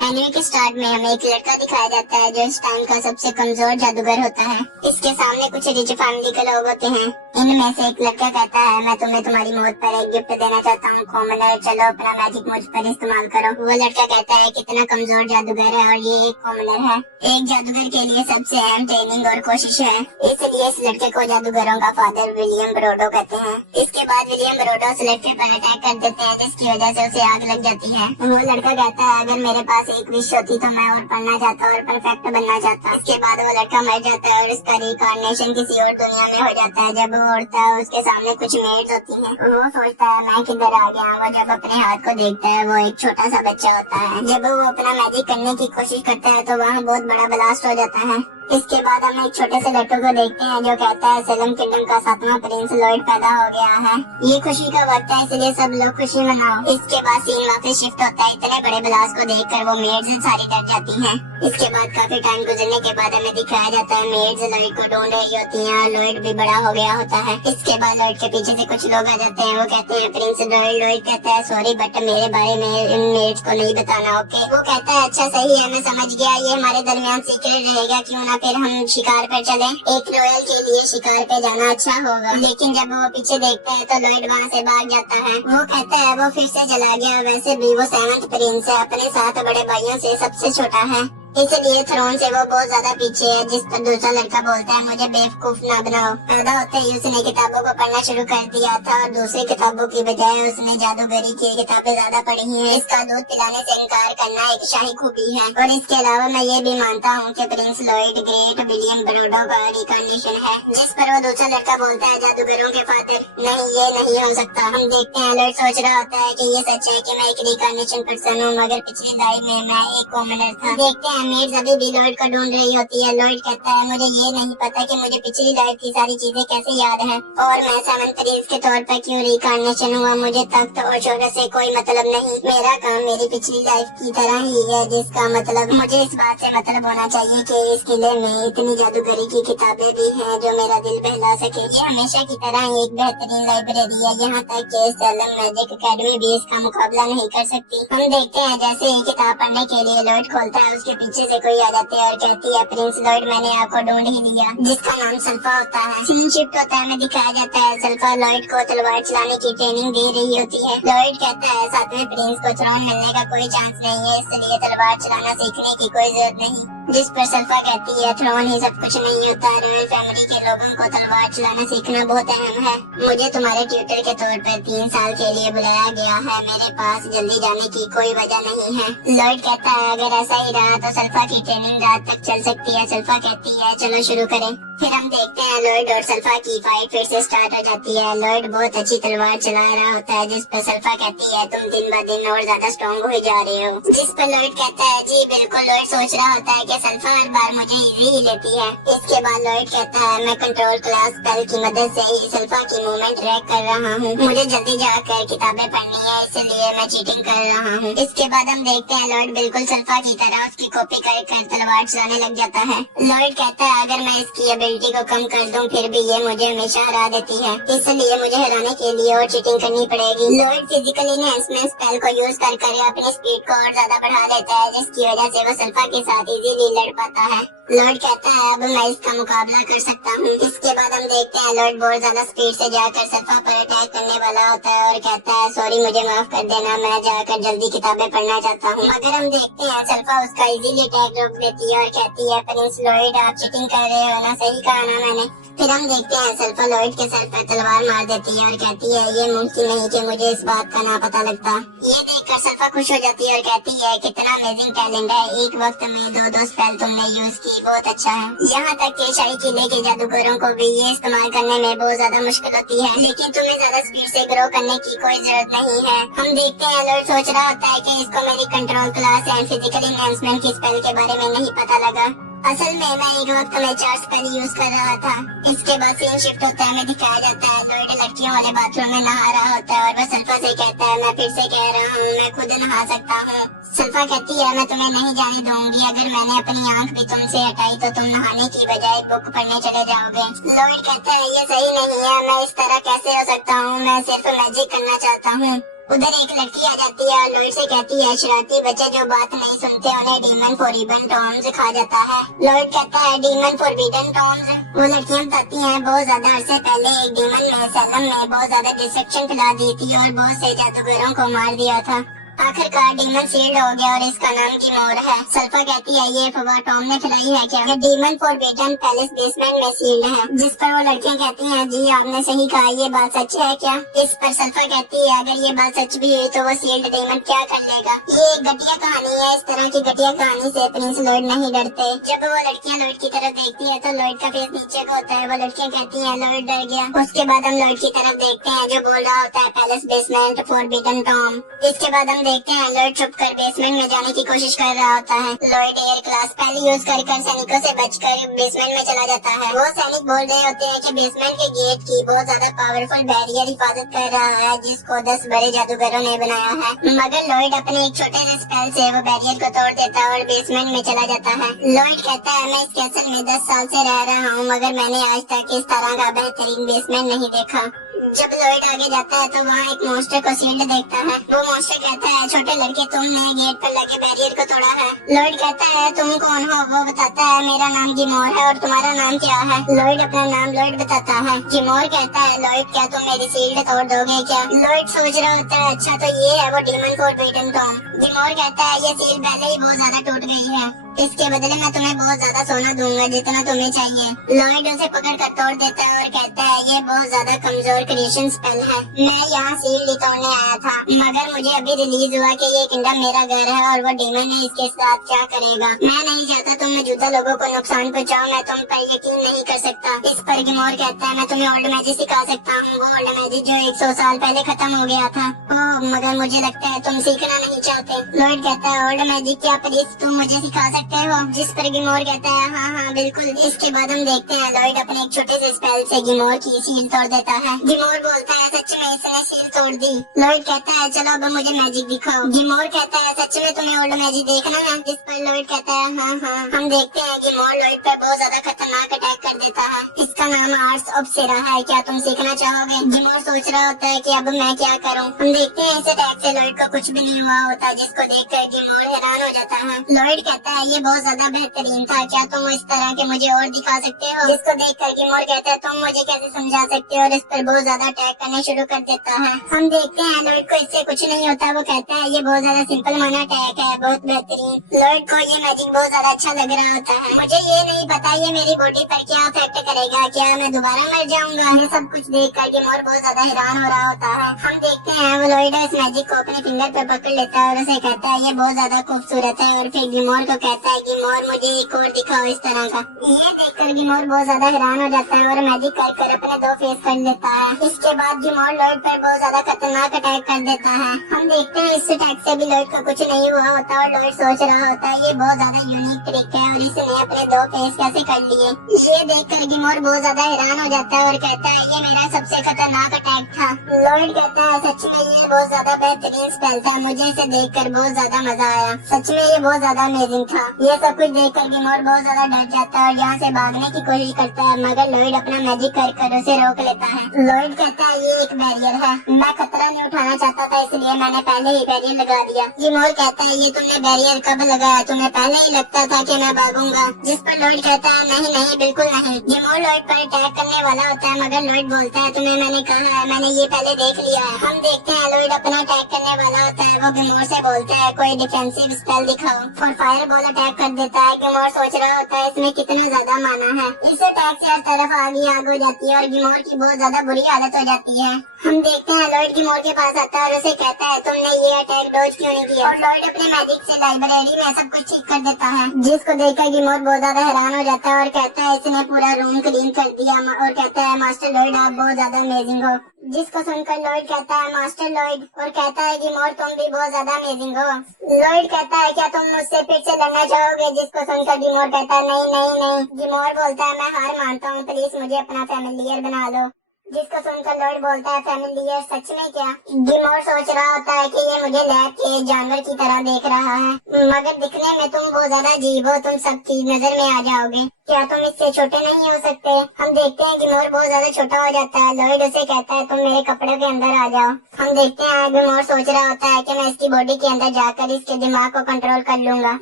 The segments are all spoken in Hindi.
एनिमे के स्टार्ट में हमें एक लड़का दिखाया जाता है जो इस टाइम का सबसे कमजोर जादूगर होता है। इसके सामने कुछ रिच फैमिली के लोग होते हैं। इनमें से एक लड़का कहता है, मैं तुम्हें तुम्हारी मौत पर एक गिफ्ट देना चाहता हूँ कॉमनर, चलो अपना मैजिक मुझ पर इस्तेमाल करो। वो लड़का कहता है, कितना कमजोर जादूगर है और ये एक कॉमनर है। एक जादूगर के लिए सबसे अहम ट्रेनिंग और कोशिश है, इसलिए इस लड़के को जादूगरों का फादर विलियम ब्रोडो कहते हैं। इसके बाद विलियम ब्रोडो उस लड़के पर अटैक कर देते हैं, जिसकी वजह से उसे आग लग जाती है। वो लड़का कहता है, अगर मेरे पास एक विश होती तो मैं और पढ़ना चाहता और परफेक्ट बनना चाहता। इसके बाद वो लड़का मर जाता है और उसका रिकार्नेशन किसी और दुनिया में हो जाता है। जब वो उड़ता है उसके सामने कुछ मेड्स होती हैं। वो सोचता है मैं किधर आ गया। वो जब अपने हाथ को देखता है वो एक छोटा सा बच्चा होता है। जब वो अपना मैजिक करने की कोशिश करता है तो वहाँ बहुत बड़ा ब्लास्ट हो जाता है। इसके बाद हम एक छोटे से लड़के को देखते हैं जो कहता है, सेलम किंगडम का 7वां प्रिंस लॉयड पैदा हो गया है। ये खुशी का वक्त है, इसलिए सब लोग खुशी मनाओ। इसके बाद सीन वापस शिफ्ट होता है। इतने बड़े ब्लास्ट को देखकर वो मेड्स सारी डर जाती हैं। इसके बाद काफी टाइम गुजरने के बाद हमें दिखाया जाता है मेड्स लॉयड को ढूंढ रही होती हैं। लॉयड भी बड़ा हो गया होता है। इसके बाद लॉयड के पीछे से कुछ लोग आ जाते हैं। वो कहते हैं, प्रिंस लॉयड। लॉयड कहता है, सॉरी बट मेरे बारे में इन मेड्स को नहीं बताना, ओके। वो कहता है, अच्छा सही है, मैं समझ गया, ये हमारे दरमियान सीक्रेट रहेगा, क्यों ना फिर हम शिकार पर चले। एक रॉयल के लिए शिकार पे जाना अच्छा होगा। लेकिन जब वो पीछे देखते हैं तो लॉयड वहाँ से भाग जाता है। वो कहता है वो फिर से चला गया। वैसे भी वो 7th प्रिंस है, अपने 7 बड़े भाइयों से सबसे छोटा है, इसलिए थ्रोन से वो बहुत ज्यादा पीछे है। जिस पर दूसरा लड़का बोलता है, मुझे बेवकूफ ना बनाओ। पैदा होते ही उसने किताबों को पढ़ना शुरू कर दिया था और दूसरी किताबों की बजाय उसने जादूगरी की किताबें ज्यादा पढ़ी हैं। इसका दूध पिलाने से इनकार करना एक शाही खूबी है। और इसके अलावा मैं ये भी मानता हूँ कि प्रिंस लॉयड ग्रेट विलियम ब्रोडो का रिकॉर्डिनेशन है। जिस पर वो दूसरा लड़का बोलता है, जादूगरों के फादर। नहीं, ये नहीं हो सकता। हम देखते हैं लॉयड सोच रहा होता है कि ये सच है कि मैं एक रिकॉर्डिनेशन पर्सन हूँ, मगर पिछली लाइफ में मैं एक कॉमनर था। देखते हैं मेड्स अभी भी लॉयड को ढूंढ रही होती है। लॉयड कहता है, मुझे ये नहीं पता कि मुझे पिछली लाइफ की सारी चीजें कैसे याद हैं और मैं 7th प्रिंस के तौर पर क्यों रिकॉर्डिनेशन हुआ। मुझे तख्त और शोहरत से कोई मतलब नहीं। मेरा काम मेरी पिछली लाइफ की तरह ही है, जिसका मतलब मुझे इस बात से मतलब होना चाहिए कि इस किले में इतनी जादूगरी की किताबें भी हैं जो मेरा दिल बहला सके। ये हमेशा की तरह एक बेहतरीन लाइब्रेरी है, यहाँ तक कि सेलम मैजिक अकेडमी भी इसका मुकाबला नहीं कर सकती। हम देखते हैं जैसे एक किताब पढ़ने के लिए लॉयड खोलता है, उसके पीछे से आ जाती है और कहती है, प्रिंस लॉयड मैंने आपको ढूंढ ही लिया, जिसका नाम सल्फा होता है। सीन शिफ्ट होता है, हमें दिखाया जाता है सल्फा लॉयड को तलवार चलाने की ट्रेनिंग दे रही होती है। लॉयड कहता है, 7वें प्रिंस को थ्रोन मिलने का कोई चांस नहीं है, इसलिए तलवार चलाना सीखने की कोई जरूरत नहीं। जिस पर सल्फा कहती है, थ्रोन ही सब कुछ नहीं होता, रॉयल फैमिली के लोगों को तलवार चलाना सीखना बहुत अहम है। मुझे तुम्हारे ट्यूटर के तौर पर 3 साल के लिए बुलाया गया है, मेरे पास जल्दी जाने की कोई वजह नहीं है। लॉयड कहता है, अगर ऐसा ही रहा तो सल्फा की ट्रेनिंग रात तक चल सकती है। सल्फा कहती है, चलो शुरू करें। फिर हम देखते हैं लॉयड और सल्फा की फाइट फिर से स्टार्ट हो जाती है। लॉयड बहुत अच्छी तलवार चला रहा होता है, जिस पर सल्फा कहती है, तुम दिन ब दिन और ज्यादा स्ट्रॉन्ग हो जा रहे हो। जिस पर लॉयड कहता है, जी बिल्कुल। लॉयड सोच रहा होता है कि सल्फा हर बार मुझे इजी ही लेती है। इसके बाद लॉयड कहता है, मैं कंट्रोल क्लास स्पेल की मदद से ही सल्फा की मूवमेंट ट्रैक कर रहा हूँ। मुझे जल्दी जाकर किताबें पढ़नी है, इसलिए मैं चीटिंग कर रहा हूँ। इसके बाद हम देखते हैं लॉयड बिल्कुल सल्फा की तरह उसकी कॉपी कर तलवार चलाने लग जाता है। लॉयड कहता है, अगर मैं इसकी एबिलिटी को कम कर दूं फिर भी ये मुझे हमेशा हरा देती है, इसलिए मुझे हराने के लिए और चीटिंग करनी पड़ेगी। लॉयड फिजिकल एनहांसमेंट स्पेल को यूज कर अपनी स्पीड को और ज्यादा बढ़ा देता है, जिसकी वजह से वो सल्फा के साथ इजीली लड़ पाता है। लॉयड कहता है, अब मैं इसका मुकाबला कर सकता हूँ। इसके बाद हम देखते हैं लॉयड बहुत ज्यादा स्पीड से जाकर सल्फा पर अटैक करने वाला होता है और कहता है, सॉरी मुझे माफ कर देना, मैं जाकर जल्दी किताबें पढ़ना चाहता हूँ। मगर हम देखते हैं सल्फा उसका इजीली अटैक रोक देती है और कहती है, प्रिंस लॉयड आप चीटिंग कर रहे हो ना, सही कहा ना मैंने। फिर हम देखते हैं सल्फा लॉयड के सर पर तलवार मार देती है और कहती है, ये मुमकिन नहीं कि मुझे इस बात का ना पता लगता। ये देखकर सल्फा खुश हो जाती है और कहती है, कितना अमेजिंग टैलेंट है, एक वक्त में 2 स्पेल तुमने यूज की, बहुत अच्छा है। यहाँ तक कि शाही किले के जादूगरों को भी ये इस्तेमाल करने में बहुत ज्यादा मुश्किल होती है, लेकिन तुम्हें ज्यादा स्पीड से ग्रो करने की कोई जरूरत नहीं है। हम देखते हैं लॉयड सोच रहा होता है कि इसको मेरी control class and physical enhancement की स्पेल के बारे में नहीं पता लगा। असल में मैं एक वक्त में 4 स्पेल यूज कर रहा था। इसके बाद सीन शिफ्ट होता है, हमें दिखाया जाता है लॉयड लड़कियों वाले बाथरूम में नहा रहा होता है और वह सल्फा से कहता है, मैं फिर से कह रहा हूँ, मैं खुद नहा सकता हूँ। सल्फा कहती है, मैं तुम्हें नहीं जाने दूंगी, अगर मैंने अपनी आंख भी तुमसे हटाई तो तुम नहाने की बजाय बुक पढ़ने चले जाओगे। लॉयड कहता है, ये सही नहीं है, मैं इस तरह कैसे हो सकता हूँ, मैं सिर्फ मैजिक करना चाहता हूँ। उधर एक लड़की आ जाती है और लॉयड से कहती है शरारती बच्चे जो बात नहीं सुनते उन्हें डीमन फॉरबिडन टॉम्स खा जाता है। लॉयड कहता है डीमन फॉरबिडन टॉम्स। वो लड़कियां बताती हैं बहुत ज्यादा अरसे पहले एक डीमन ने सैलम में बहुत ज्यादा डिस्ट्रक्शन फैला दी थी और बहुत से जादूगरों को मार दिया था। आखिरकार डीमन सील्ड हो गया और इसका नाम गिमोर है। सल्फा कहती है ये अफवाह टॉम ने फैलाई है क्या? ये डीमन फॉरबिडन पैलेस बेसमेंट में सील्ड है। जिस पर वो लड़कियां कहती हैं जी आपने सही कहा, ये बात सच है क्या? इस पर सल्फा कहती है अगर ये बात सच भी हुई तो वो सील्ड डीमन क्या कर लेगा? ये एक घटिया कहानी है। इस तरह की घटिया कहानी से प्रिंस लॉयड नहीं डरते। जब वो लड़कियां लॉयड की तरफ देखती है तो लॉयड का फेस नीचे को होता है। वो लड़कियां कहती है लॉयड डर गया। उसके बाद हम लॉयड की तरफ देखते हैं जो बोल रहा होता है पैलेस बेसमेंट फॉरबिडन टॉम। इसके बाद हम देखते हैं लॉयड छुप कर बेसमेंट में जाने की कोशिश कर रहा होता है। लॉयड एयर क्लास पहले यूज कर सैनिकों से बचकर बेसमेंट में चला जाता है। वो सैनिक बोल रहे होते हैं कि बेसमेंट के गेट की बहुत ज्यादा पावरफुल बैरियर हिफाजत कर रहा है जिसको 10 बड़े जादूगरों ने बनाया है। मगर लॉयड अपने एक छोटे से स्पेल से वो बैरियर को तोड़ देता है और बेसमेंट में चला जाता है। लॉयड कहता है मैं इस कैसल में 10 साल से रह रहा हूँ मगर मैंने आज तक इस तरह का बेहतरीन बेसमेंट नहीं देखा। जब लॉयड आगे जाता है तो वहाँ एक मॉन्स्टर को सील्ड देखता है। वो मॉन्स्टर कहता है छोटे लड़के तुमने गेट पर लगे बैरियर को तोड़ा है। लॉयड कहता है तुम कौन हो? वो बताता है मेरा नाम गिमोर है और तुम्हारा नाम क्या है? लॉयड अपना नाम लॉयड बताता है। गिमोर कहता है लॉयड क्या तुम मेरी सील्ड तोड़ दोगे क्या? लॉयड सोच रहा होता है अच्छा तो ये है वो डीमन फॉरबिडन टॉम। गिमोर कहता है ये सील पहले ही बहुत ज्यादा टूट गई है, इसके बदले मैं तुम्हें बहुत ज्यादा सोना दूंगा जितना तुम्हें चाहिए। लॉयड उसे पकड़ कर तोड़ देता है और कहता है ये बहुत ज्यादा कमजोर क्रिएशन स्पेल है। मैं यहाँ सील ही तोड़ने आया था मगर मुझे अभी रिलीज हुआ कि ये किंगडम मेरा घर है और वो डेमन है, इसके साथ क्या करेगा? मैं नहीं चाहता तुम मौजूदा लोगों को नुकसान पहुँचाओ, मैं तुम पर यकीन नहीं कर सकता। इस पर गिमोर कहता है मैं तुम्हें ओल्ड मैजिक सिखा सकता हूँ, वो ओल्ड मैजिक जो 100 साल पहले खत्म हो गया था। ओह मगर मुझे लगता है तुम सीखना नहीं चाहते। लॉयड कहता है ओल्ड मैजिक क्या प्लीज तुम मुझे सिखा सकते हो? जिस पर गिमोर कहता है हाँ बिल्कुल। इसके बाद हम देखते हैं लॉयड अपने एक छोटे से स्पेल से गिमोर की सील तोड़ देता है। गिमोर बोलता है सच में इसने सील तोड़ दी। लॉयड कहता है चलो अब मुझे मैजिक दिखाओ। गिमोर कहता है सच में तुम्हें ओल्ड मैजिक देखना है? जिस पर लॉयड कहता है हाँ। हम देखते हैं गिमोर लॉयड पर बहुत ज्यादा खतरनाक अटैक कर देता है। इसका नाम आर्ट्स ऑफ सेरा है, क्या तुम सीखना चाहोगे? गिमोर सोच रहा होता है कि अब मैं क्या करूं। हम देखते हैं इस अटैक से लॉयड को कुछ भी नहीं हुआ होता जिसको देखकर गिमोर हैरान हो जाता है। लॉयड कहता है ये बहुत ज्यादा बेहतरीन था, क्या तुम इस तरह के मुझे और दिखा सकते हो? जिसको देखकर गिमोर कहता है तुम मुझे कैसे समझा सकते हो और इस पर बहुत ज्यादा अटैक करने शुरू कर देता है। हम देखते हैं लॉयड को इससे कुछ नहीं होता। वो कहता है ये बहुत ज्यादा सिंपल माना अटैक है, बहुत बेहतरीन। लॉयड को ये मैजिक बहुत ज्यादा अच्छा लग रहा होता है। मुझे ये नहीं पता ये मेरी बॉडी पर क्या इफेक्ट करेगा, क्या मैं दोबारा मर जाऊंगा? ये सब कुछ देख कर गिमोर बहुत ज्यादा हैरान हो रहा होता है। हम देखते हैं वो लॉयड इस मैजिक को अपने फिंगर पर पकड़ लेता है और उसे कहता है ये बहुत ज्यादा खूबसूरत है और फिर गिमोर को कहता है गिमोर मुझे एक और दिखाओ इस तरह का। ये देखकर गिमोर बहुत ज्यादा हैरान हो जाता है और मैजिक कर अपने 2 फेस कर लेता है। इसके बाद गिमोर लॉयड पर बहुत ज्यादा खतरनाक अटैक कर देता है। हम देखते हैं इस अटैक से भी लॉयड को कुछ नहीं हुआ होता और लॉयड सोच रहा होता है ये बहुत ज्यादा यूनिक ट्रिक है और इसने अपने 2 फेस कैसे कर लिए। ये देखकर गिमोर बहुत ज्यादा हैरान हो जाता है और कहता है ये मेरा सबसे खतरनाक अटैक था। लॉयड कहता है सच में ये बहुत ज्यादा बेहतरीन स्पेल था, मुझे इसे देखकर बहुत ज्यादा मजा आया, सच में ये बहुत ज्यादा अमेजिंग था। ये सब कुछ देखकर गिमोर बहुत ज्यादा डर जाता है और यहाँ से भागने की कोशिश करता है मगर लॉयड अपना मैजिक कर उसे रोक लेता है। लॉयड कहता है ये एक बैरियर है, मैं खतरा नहीं उठाना चाहता था इसलिए मैंने पहले ही बैरियर लगा दिया। गिमोर कहता है ये तुमने बैरियर कब लगाया? तुम्हें पहले ही लगता था कि मैं भागूंगा? जिस पर लॉयड कहता है नहीं बिल्कुल नहीं। गिमोर लॉयड पर अटैक करने वाला होता है मगर लॉयड बोलता है तुम्हें मैंने कहा है, मैंने ये पहले देख लिया है। हम देखते हैं लॉयड अपना अटैक करने वाला होता है। वो गिमोर से बोलता है कोई डिफेंसिव स्पेल दिखाओ और फायर बॉल अटैक कर देता है। गिमोर सोच रहा होता है इसमें कितना ज्यादा माना है। इस अटैक से हर तरफ आग हो जाती है और गिमोर की बहुत ज्यादा बुरी हालत हो जाती है। हम देखते हैं लॉयड गिमोर के पास आता है और उसे कहता है तुमने ये अटैक डॉज क्यों नहीं किया? और लॉयड अपने मैजिक से लाइब्रेरी में सब कुछ ठीक कर देता है जिसको देखकर गिमोर बहुत ज्यादा हैरान हो जाता है और कहता है इसने पूरा रूम क्लीन कर दिया और कहता है मास्टर लॉयड आप बहुत ज्यादा अमेजिंग हो। जिसको सुनकर लॉयड कहता है मास्टर लॉयड और कहता है गिमोर तुम भी बहुत ज्यादा अमेजिंग हो। लॉयड कहता है क्या तुम मुझसे फिर से लड़ना चाहोगे? जिसको सुनकर गिमोर कहता है नहीं। गिमोर बोलता है मैं हार मानता हूँ, प्लीज मुझे अपना फैमिलियर बना लो। जिसको सुनकर लॉर्ड बोलता है फैमिलियर, सच में क्या? गिमोर सोच रहा होता है कि ये मुझे लैब के जानवर की तरह देख रहा है, मगर दिखने में तुम बहुत ज्यादा अजीब हो, तुम सबकी नजर में आ जाओगे, क्या तुम इससे छोटे नहीं हो सकते? हम देखते हैं गिमोर बहुत ज्यादा छोटा हो जाता है। लॉर्ड उसे कहता है तुम मेरे कपड़ों के अंदर आ जाओ। हम देखते हैं गिमोर सोच रहा होता है कि मैं इसकी बॉडी के अंदर जाकर इसके दिमाग को कंट्रोल कर लूंगा।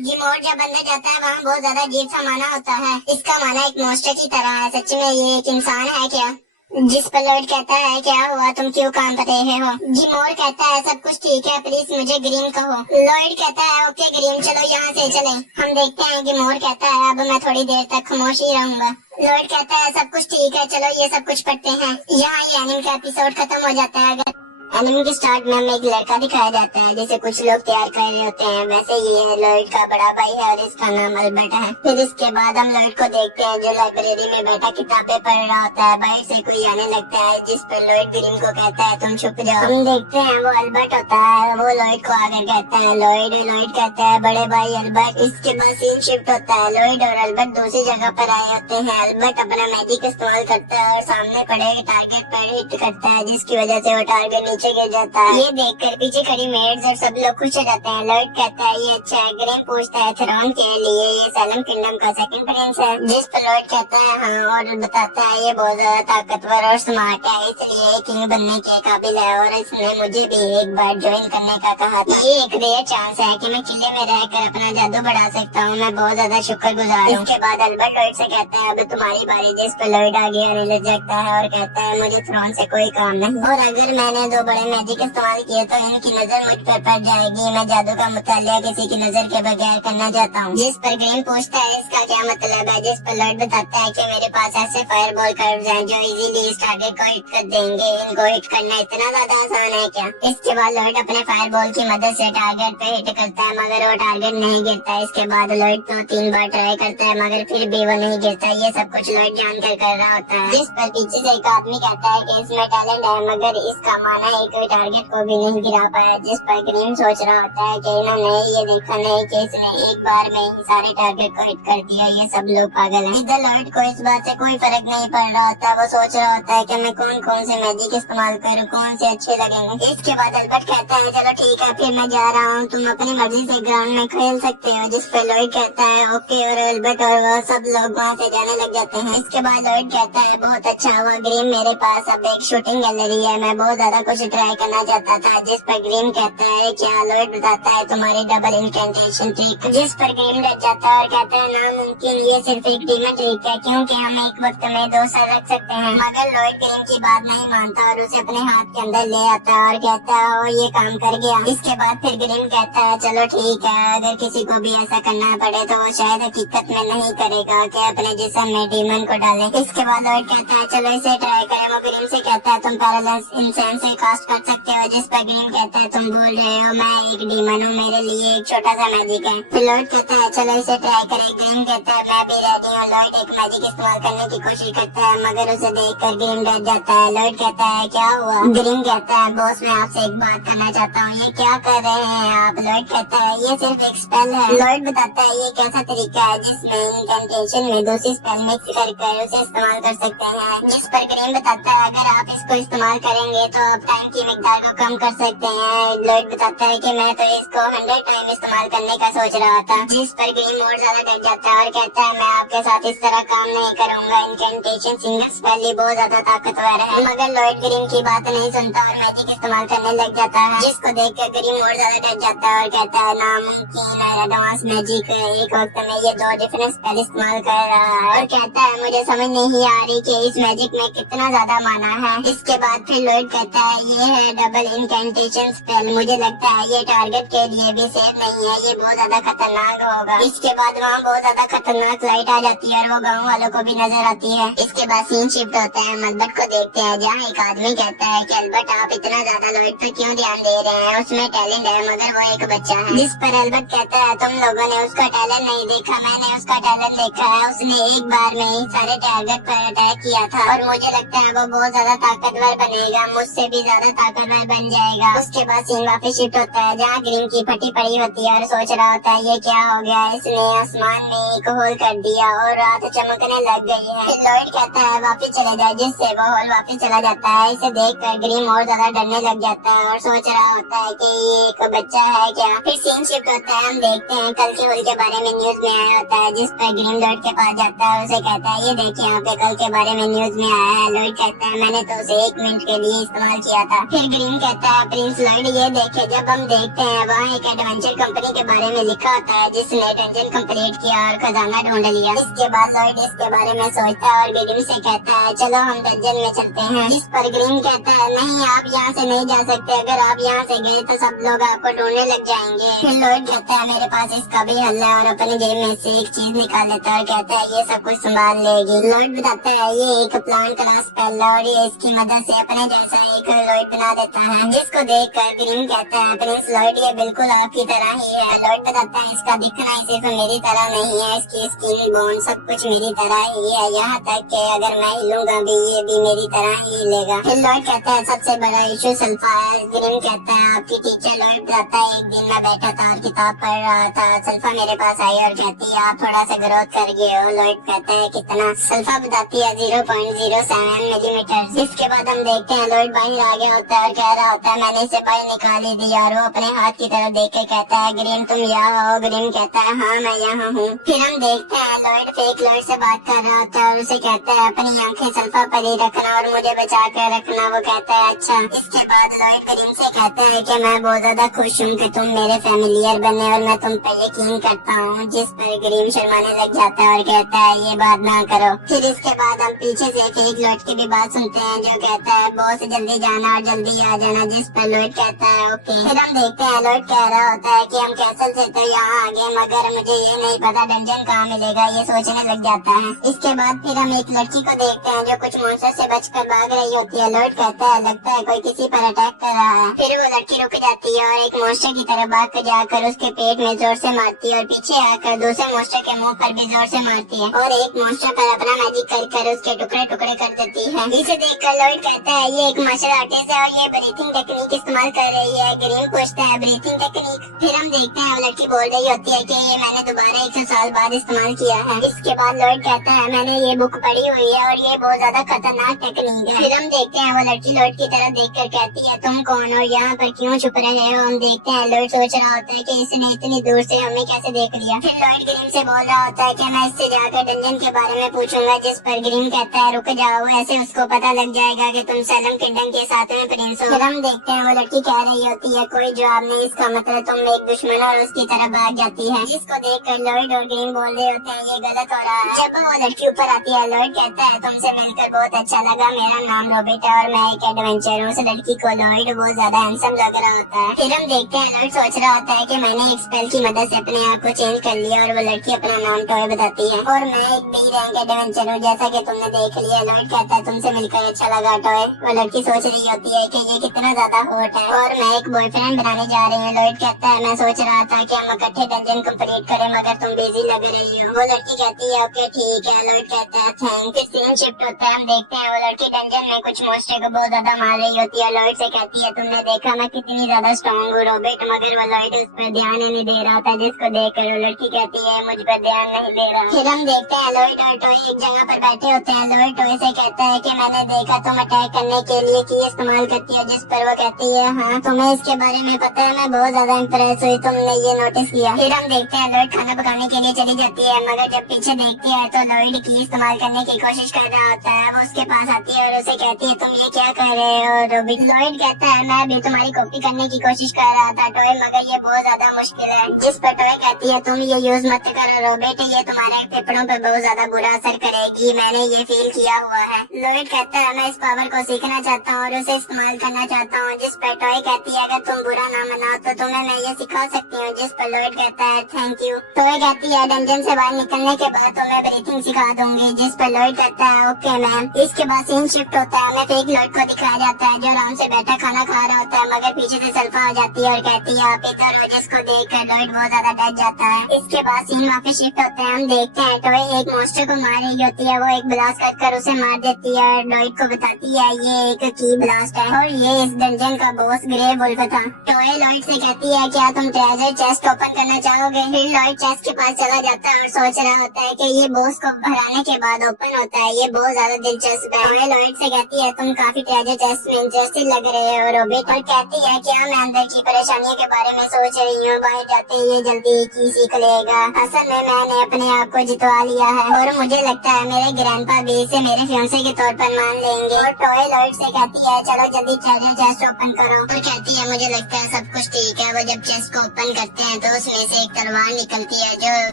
गिमोर जब अंदर जाता है वहाँ बहुत ज्यादा अजीब सा माना होता है, इसका माना एक मॉन्स्टर की तरह है। सच में ये एक इंसान है क्या? जिस पर लॉर्ड कहता है क्या हुआ, तुम क्यों काम कर रहे हो? गिमोर कहता है सब कुछ ठीक है, प्लीज मुझे ग्रीन कहो। लॉर्ड कहता है ओके ग्रीन, चलो यहाँ से चले। हम देखते हैं गिमोर कहता है अब मैं थोड़ी देर तक खामोश ही रहूंगा। लॉर्ड कहता है सब कुछ ठीक है, चलो ये सब कुछ पढ़ते हैं। यहाँ ये एनिमे का एपिसोड खत्म हो जाता है। एनिमे के स्टार्ट में हमें एक लड़का दिखाया जाता है जिसे कुछ लोग तैयार कर रहे होते हैं। वैसे ये है लॉर्ड का बड़ा भाई है और इसका नाम अल्बर्ट है। फिर इसके बाद हम लॉर्ड को देखते हैं जो लाइब्रेरी में बैठा किताबें पढ़ रहा होता है। बाहर से कोई आने लगता है जिस पर लॉर्ड ग्रीन को कहता है तुम छुप जाओ। हम देखते हैं वो अल्बर्ट होता है, वो लॉर्ड को आगे कहता है लॉर्ड। लॉर्ड कहता है बड़े भाई अल्बर्ट। इसके बाद सीन शिफ्ट होता है, लॉर्ड और अल्बर्ट दूसरी जगह पर आए होते हैं। अल्बर्ट अपना मैजिक इस्तेमाल करता है और सामने पड़े टारगेट पर हिट करता है जिसकी वजह से वो टारगेट नीचे गिर जाता है। ये देखकर पीछे खड़ी मेड्स और सब लोग खुश हो जाते हैं। लॉर्ड कहता है ये अच्छा है। ग्रेम पूछता है थ्रोन के लिए ये सैलम किंगडम का सेकंड प्रिंस है, जिस पर लॉर्ड कहता है हाँ, और बताता है ये बहुत ज्यादा ताकतवर और स्मार्ट है, इसलिए किंग बनने के काबिल है और इसने मुझे भी एक बार ज्वाइन करने का कहा था। ये एक रेयर चांस है कि मैं किले में रहकर अपना जादू बढ़ा सकता हूँ, मैं बहुत ज्यादा शुक्रगुजार हूँ। इसके बाद अल्बर्ट लॉर्ड से कहता है अब तुम्हारी बारी, जिस पर लॉर्ड आगे आने लग जाता है और कहता है मुझे थ्रोन से कोई काम नहीं, और अगर मैंने 2 बड़े मैजिक इस्तेमाल किए तो इनकी नजर मुझ पर पड़ जाएगी। मैं जादू का मुतालिया किसी की नजर के बगैर करना चाहता हूँ। जिस पर ग्रीन पूछता है इसका क्या मतलब है, जिस पर लॉर्ड बताता है कि मेरे पास ऐसे फायरबॉल कर्व्स हैं जो इजीली इस टारगेट को हिट कर देंगे, इनको हिट करना इतना ज्यादा आसान है क्या? इसके बाद लॉर्ड अपने फायरबॉल की मदद से टारगेट पे हिट करता है मगर वो टारगेट नहीं गिरता। इसके बाद लॉर्ड तो 3 बार ट्राई करता है मगर फिर भी वो नहीं गिरता। ये सब कुछ लॉर्ड जानकर कर रहा होता है। जिस पर पीछे से एक आदमी कहता है कि इसमें टैलेंट है मगर इसका माना है कोई टारगेट को भी नहीं गिरा पाया। जिस पर ग्रीन सोच रहा होता है कि इन्होंने ये देखा नहीं कि इसने एक बार में ही सारे टारगेट को हिट कर दिया, ये सब लोग पागल हैं। इधर लॉर्ड को इस बात से कोई फर्क नहीं पड़ रहा होता, वो सोच रहा होता है कि मैं कौन कौन से मैजिक इस्तेमाल करूँ, कौन से अच्छे लगेंगे। इसके बाद अल्बर्ट कहता है चलो ठीक है फिर मैं जा रहा हूँ, तुम अपनी मर्जी से ग्राउंड में खेल सकते हो। जिस पर लॉर्ड कहता है ओके और अल्बर्ट और वो सब लोग वहाँ से जाने लग जाते हैं। इसके बाद लॉर्ड कहता है बहुत अच्छा हुआ ग्रीन, मेरे पास अब एक शूटिंग गैलरी है, मैं बहुत ज्यादा कुछ ट्राई करना चाहता था। जिस पर ग्रीन कहता है क्या? लॉर्ड बताता है तुम्हारी डबल इनकेंटेशन ट्रिक। जिस पर ग्रीन डर जाता है और कहता है नामुमकिन, ये सिर्फ एक डीमन ट्रिक है क्योंकि हम एक वक्त में 2 साल रख सकते हैं। मगर लॉर्ड ग्रीन की बात नहीं मानता और उसे अपने हाथ के अंदर ले आता है और कहता है और ये काम कर गया। इसके बाद फिर ग्रीन कहता है चलो ठीक है, अगर किसी को भी ऐसा करना पड़े तो वो शायद हकीकत में नहीं करेगा कि अपने जिस्म में डीमन को डाले। इसके बाद लॉर्ड कहता है चलो इसे ट्राई करें। वो ग्रीन से कहता है तुम पैरालाइज इंसान से कास्ट कर सकते हो। जिस पर ग्रीन कहता है तुम भूल रहे हो मैं एक डीमन हूँ, मेरे लिए एक छोटा सा मैजिक है। फिर लॉर्ड कहता है चलो इसे ट्राई करें। ग्रीन कहता है मैं भी रेडी हूँ। लॉर्ड एक मैजिक इस्तेमाल करने की कोशिश करता है मगर उसे देखकर ग्रीन डर जाता है। लॉर्ड कहता है क्या हुआ? ग्रीन कहता है बॉस मैं आपसे एक बात करना चाहता हूँ, ये क्या कर रहे हैं आप? लॉर्ड कहता है ये सिर्फ एक स्पेल है। लॉर्ड बताता है ये कैसा तरीका है जिसमें इनकेंटेशन में दूसरी स्पेल मिक्स कर उसे इस्तेमाल कर सकते हैं। जिस पर ग्रीन बताता है अगर आप इसको इस्तेमाल करेंगे तो आप टाइम की मिकदार को कम कर सकते हैं। लॉर्ड बताता है कि मैं तो इसको 100 टाइम इस्तेमाल करने का सोच रहा था। जिस पर ग्रीन और ज्यादा डर जाता है और कहता है मैं आपके साथ इस तरह काम नहीं करूंगा, इनकेंटेशन सिंगल स्पेल ही बहुत ज्यादा ताकतवर है। मगर लॉर्ड ग्रीन की बात नहीं सुनता और मैजिक इस्तेमाल करने लग जाता है। जिसको देखकर ग्रीन और ज्यादा डर जाता है और कहता है नामुमकिन है, एडवांस मैजिक एक वक्त में ये 2 डिफरेंट स्पेल इस्तेमाल कर रहा है और कहता है मुझे समझ नहीं आ रही कि इस मैजिक में कितना ज्यादा माना है। इसके बाद फिर लॉर्ड कहता है ये है डबल इनकेंटेशन स्पेल, मुझे लगता है ये टारगेट के लिए भी सेफ नहीं है, ये बहुत ज्यादा खतरनाक होगा। इसके बाद वहाँ बहुत ज्यादा खतरनाक लाइट आ जाती है और वो गाँव वालों को भी नजर आती है। इसके बाद सीन शिफ्ट होता है, अल्बर्ट को देखते हैं जहाँ एक आदमी कहता है कि अल्बर्ट आप इतना ज्यादा लॉर्ड पर क्यों ध्यान दे रहे हैं, उसमें टैलेंट है मगर वो एक बच्चा है। जिस पर अल्बर्ट कहता है तुम लोगों ने उसका टैलेंट नहीं देखा, मैंने उसका टैलेंट देखा है, उसने एक बार में ही सारे टारगेट पर अटैक किया था और मुझे लगता है वो बहुत ज्यादा ताकतवर बनेगा, मुझसे भी ज्यादा ज्यादा ताकतवर बन जाएगा। उसके बाद सीन वापस शिफ्ट होता है जहाँ ग्रीन की फटी पड़ी होती है और सोच रहा होता है ये क्या हो गया, इसने आसमान में एक होल कर दिया और रात चमकने लग गई है। फिर लॉयड कहता है वापस चले जाए, जिससे वो होल वापस चला जाता है। इसे देख कर ग्रीन और ज्यादा डरने लग जाता है और सोच रहा होता है कि ये एक बच्चा है क्या। फिर सीन शिफ्ट होता है, हम देखते हैं कल के होल के बारे में न्यूज में आया होता है, जिस पर ग्रीन लॉयड के पास जाता है। उसे कहता है ये देखिए यहाँ पे कल के बारे में न्यूज में आया है। लॉयड कहता है मैंने तो उसे 1 मिनट के लिए इस्तेमाल किया था। फिर ग्रीन कहता है प्रिंस लॉयड ये देखे, जब हम देखते हैं वहाँ एक एडवेंचर कंपनी के बारे में लिखा होता है जिसने डंजन कंप्लीट किया और खजाना ढूंढ लिया। इसके बाद लॉयड इसके बारे में सोचता है और ग्रीन से कहता है चलो हम डंजन में चलते हैं। इस पर ग्रीन कहता है नहीं, आप यहाँ से नहीं जा सकते, अगर आप यहाँ से गए तो सब लोग आपको ढूंढने लग जाएंगे। फिर लॉयड कहता है मेरे पास इसका भी हल है और अपने जेब में से एक चीज निकाल लेता है और कहता है ये सब कुछ संभाल लेगी। लॉयड बताता है ये एक प्लांट क्लास स्पेल है और ये इसकी मदद से अपने जैसा एक लॉयड बना देता है, जिसको देख कर ग्रीन कहता है प्रिंस लॉयड ये बिल्कुल आपकी तरह ही है। लॉयड बताता है इसका दिखना ही सिर्फ मेरी तरह नहीं है, इसकी स्किन बोन सब कुछ मेरी तरह ही है, यहाँ तक कि अगर मैं हिलूंगा भी ये भी मेरी तरह ही हिलेगा। फिर लॉयड कहता है सबसे बड़ा इशू सल्फा है। ग्रीन कहता है आपकी टीचर। लॉयड बताता है एक दिन मैं बैठा था और किताब पढ़ रहा था, सल्फा मेरे पास आई और कहती है आप थोड़ा सा ग्रोथ कर गए हो। लॉयड कहता है कितना। सल्फा बताती है 0.07 मिलीमीटर। इसके बाद हम देखते हैं लॉयड बाहर आ गया होता है और कह रहा होता है मैंने इसे बाहर निकाल ही दिया और वो अपने हाथ की तरफ देख के कहता है ग्रीन तुम यहाँ हो। ग्रीन कहता है हाँ मैं यहाँ हूँ। फिर हम देखते हैं लॉयड फेक लॉयड से बात कर रहा होता है और उसे कहता है अपनी आंखें सल्फा पर ही रखना और मुझे बचा कर रखना। वो कहता है अच्छा। इसके बाद लॉयड ग्रीन से कहता है कि मैं बहुत ज्यादा खुश हूँ कि तुम मेरे फैमिलियर बने और मैं तुम पे यकीन करता हूँ, जिस पर ग्रीन शर्माने लग जाता है और कहता है ये बात ना करो। फिर इसके बाद हम पीछे से फेक लॉयड की भी बात सुनते हैं जो कहता है बॉस जल्दी जाना और जल्दी आ जाना, जिस पर लॉयड कहता है ओके। फिर हम देखते हैं लॉयड कह रहा होता है कि हम कैसल से तो यहाँ आ गए मगर मुझे ये नहीं पता डंजन कहाँ मिलेगा, ये सोचने लग जाता है। इसके बाद फिर हम एक लड़की को देखते हैं जो कुछ मॉन्स्टर से बचकर भाग रही होती है। लॉयड कहता है लगता है कोई किसी पर अटैक कर रहा है। फिर वो लड़की रुक जाती है और एक मॉन्स्टर की तरफ भाग कर जाकर उसके पेट में जोर से मारती है और पीछे आकर दूसरे मॉन्स्टर के मुंह पर भी जोर से मारती है और एक मॉन्स्टर पर अपना मैजिक कर उसके टुकड़े टुकड़े कर देती है। इसे देखकर लॉयड कहता है ये एक मार्शल आर्टिस्ट है और ये ब्रीथिंग टेक्निक इस्तेमाल कर रही है। ग्रीन पूछता है ब्रीथिंग टेक्निक। फिर हम देखते हैं वो लड़की बोल रही होती है कि ये मैंने दोबारा 100 साल बाद इस्तेमाल किया है। इसके बाद लॉयड कहता है मैंने ये बुक पढ़ी हुई है और ये बहुत ज्यादा खतरनाक टेक्निक है। फिर हम देखते हैं वो लड़की लॉयड की तरफ देखकर कहती है तुम कौन हो, यहाँ पर क्यों छुप रहे हो। हम देखते हैं लॉयड सोच रहा होता है कि इसने इतनी दूर से हमें कैसे देख लिया। फिर लॉयड ग्रीन से बोल रहा होता है कि मैं इससे जाकर डंजन के बारे में पूछूंगा, जिस पर ग्रीन कहता है रुक जाओ, ऐसे उसको पता लग जाएगा कि तुम सैलम किंगडम के साथ में प्रिंस हो। फिर हम देखते हैं वो लड़की कह रही होती है कोई जवाब नहीं, इसका मतलब तुम एक दुश्मन और उसकी तरफ भाग जाती है, जिसको देखकर लॉयड और ग्रीन बोल रहे होते हैं ये गलत हो रहा है। जब वो लड़की ऊपर आती है लॉयड कहता है तुमसे मिलकर बहुत अच्छा लगा, मेरा नाम रॉबिट है और मैं एक एडवेंचर हूँ। उस लड़की को लॉयड बहुत ज्यादा हैंडसम लग रहा होता है। फिर हम देखते हैं लॉयड सोच रहा होता है कि मैंने एक स्पेल की मदद से अपने आप को चेंज कर लिया और वो लड़की अपना नाम टॉय बताती है और मैं एक बी रैंक एडवेंचर हूँ जैसा कि तुमने देख लिया। लॉयड कहता है तुमसे मिलकर अच्छा लगा टॉय। वो लड़की सोच रही होती है कि ये कितना ज्यादा हॉट है और मैं एक बॉयफ्रेंड बनाने जा रही हूँ। लॉयड कहता है मैं सोच रहा था कि हम इकट्ठे डंजन कंप्लीट करें मगर तुम बिजी लग रही हो। वो लड़की कहती है ओके ठीक है। लॉयड कहता है थैंक। सीन शिफ्ट होता है, हम देखते हैं वो लड़की डंजन में कुछ मॉन्स्टर को बहुत ज्यादा मार रही होती है। लॉयड से कहती है तुमने देखा मैं कितनी ज्यादा स्ट्रॉन्ग हूँ रॉबिट, मगर वो लॉयड उस पर ध्यान ही नहीं दे रहा था, जिसको देखकर वो लड़की कहती है मुझ पर ध्यान नहीं दे रहा। फिर हम देखते हैं लॉयड और टॉय एक जगह पर बैठे होते हैं। लॉयड टॉय से कहता है कि मैंने देखा तुम अटैक करने के लिए की इस्तेमाल करती है, जिस पर वो कहती है हाँ तुम्हें इसके बारे में पता है, मैं बहुत ज्यादा इम्प्रेस हुई, तुमने ये नोटिस किया। फिर हम देखते हैं लॉयड खाना पकाने के लिए चली जाती है मगर जब पीछे देखती है तो लॉयड की इस्तेमाल करने की कोशिश कर रहा होता है। वो उसके पास आती है और उसे कहती है तुम ये क्या कर रहे हो रॉबिट। लॉयड कहता है मैं भी तुम्हारी कॉपी करने की कोशिश कर रहा था टॉय, मगर ये बहुत ज्यादा मुश्किल है, जिस पर टॉय कहती है तुम ये यूज मत करो रॉबिट, ये तुम्हारे फेफड़ों पर बहुत ज्यादा बुरा असर करेगी, मैंने ये फील किया हुआ है। लॉयड कहता है मैं इस पावर को सीखना चाहता हूँ और उसे इस्तेमाल करना चाहता हूँ, जिस पर टॉय कहती है अगर तुम बुरा ना मनाओ तो तुम्हें मैं ये सिखा सकती हूँ, जिस पर लॉयड कहता है थैंक यू। टॉय कहती कहती है डंजन से बाहर निकलने के बाद तुम्हें ब्रीथिंग सिखा दूंगी, जिस पर लॉयड कहता है ओके मैम। इसके बाद सीन शिफ्ट होता है, हमें फेक लॉयड को दिखाया जाता है जो आराम से बैठा खाना खा रहा होता है, मगर पीछे से सल्फा आ जाती है और कहती है आप इधर हो, जिसको देखकर लॉयड बहुत ज्यादा डर जाता है। इसके बाद सीन वापस शिफ्ट होता है, हम देखते हैं टॉय एक मॉन्स्टर को मार रही होती है, वो एक ब्लास्ट कर उसे मार देती है, लॉयड को बताती है ये एक की ब्लास्ट है और ये इस डंजन का बॉस ग्रे वुल्फ था। टॉय लॉयड से कहती है क्या तुम ट्रेजर चेस्ट ओपन करना चाहोगे? फिर लॉयड चेस्ट के पास चला जाता है और सोच रहा होता है कि ये बॉस को भराने के बाद ओपन होता है, ये बहुत ज्यादा दिलचस्प है। टॉय लॉयड से कहती है तुम काफी ट्रेजर चेस्ट में इंटरेस्टेड लग रहे हो रॉबिट, और कहती है क्या मैं अंदर की परेशानियों के बारे में सोच रही हूँ, बाहर जाते ये जल्दी की सीख लेगा। असल में मैंने अपने आप को जितवा लिया है और मुझे लगता है मेरे ग्रैंडपा भी इसे मेरे फियांसे के तौर पर मान लेंगे। और टॉय लॉयड से कहती है चलो जल्दी ट्रेजर चेस्ट ओपन करो, और कहती है मुझे लगता है सब कुछ ठीक है। वो जब चेस्ट को ओपन करते हैं तो उसमें से एक तलवार निकलती है जो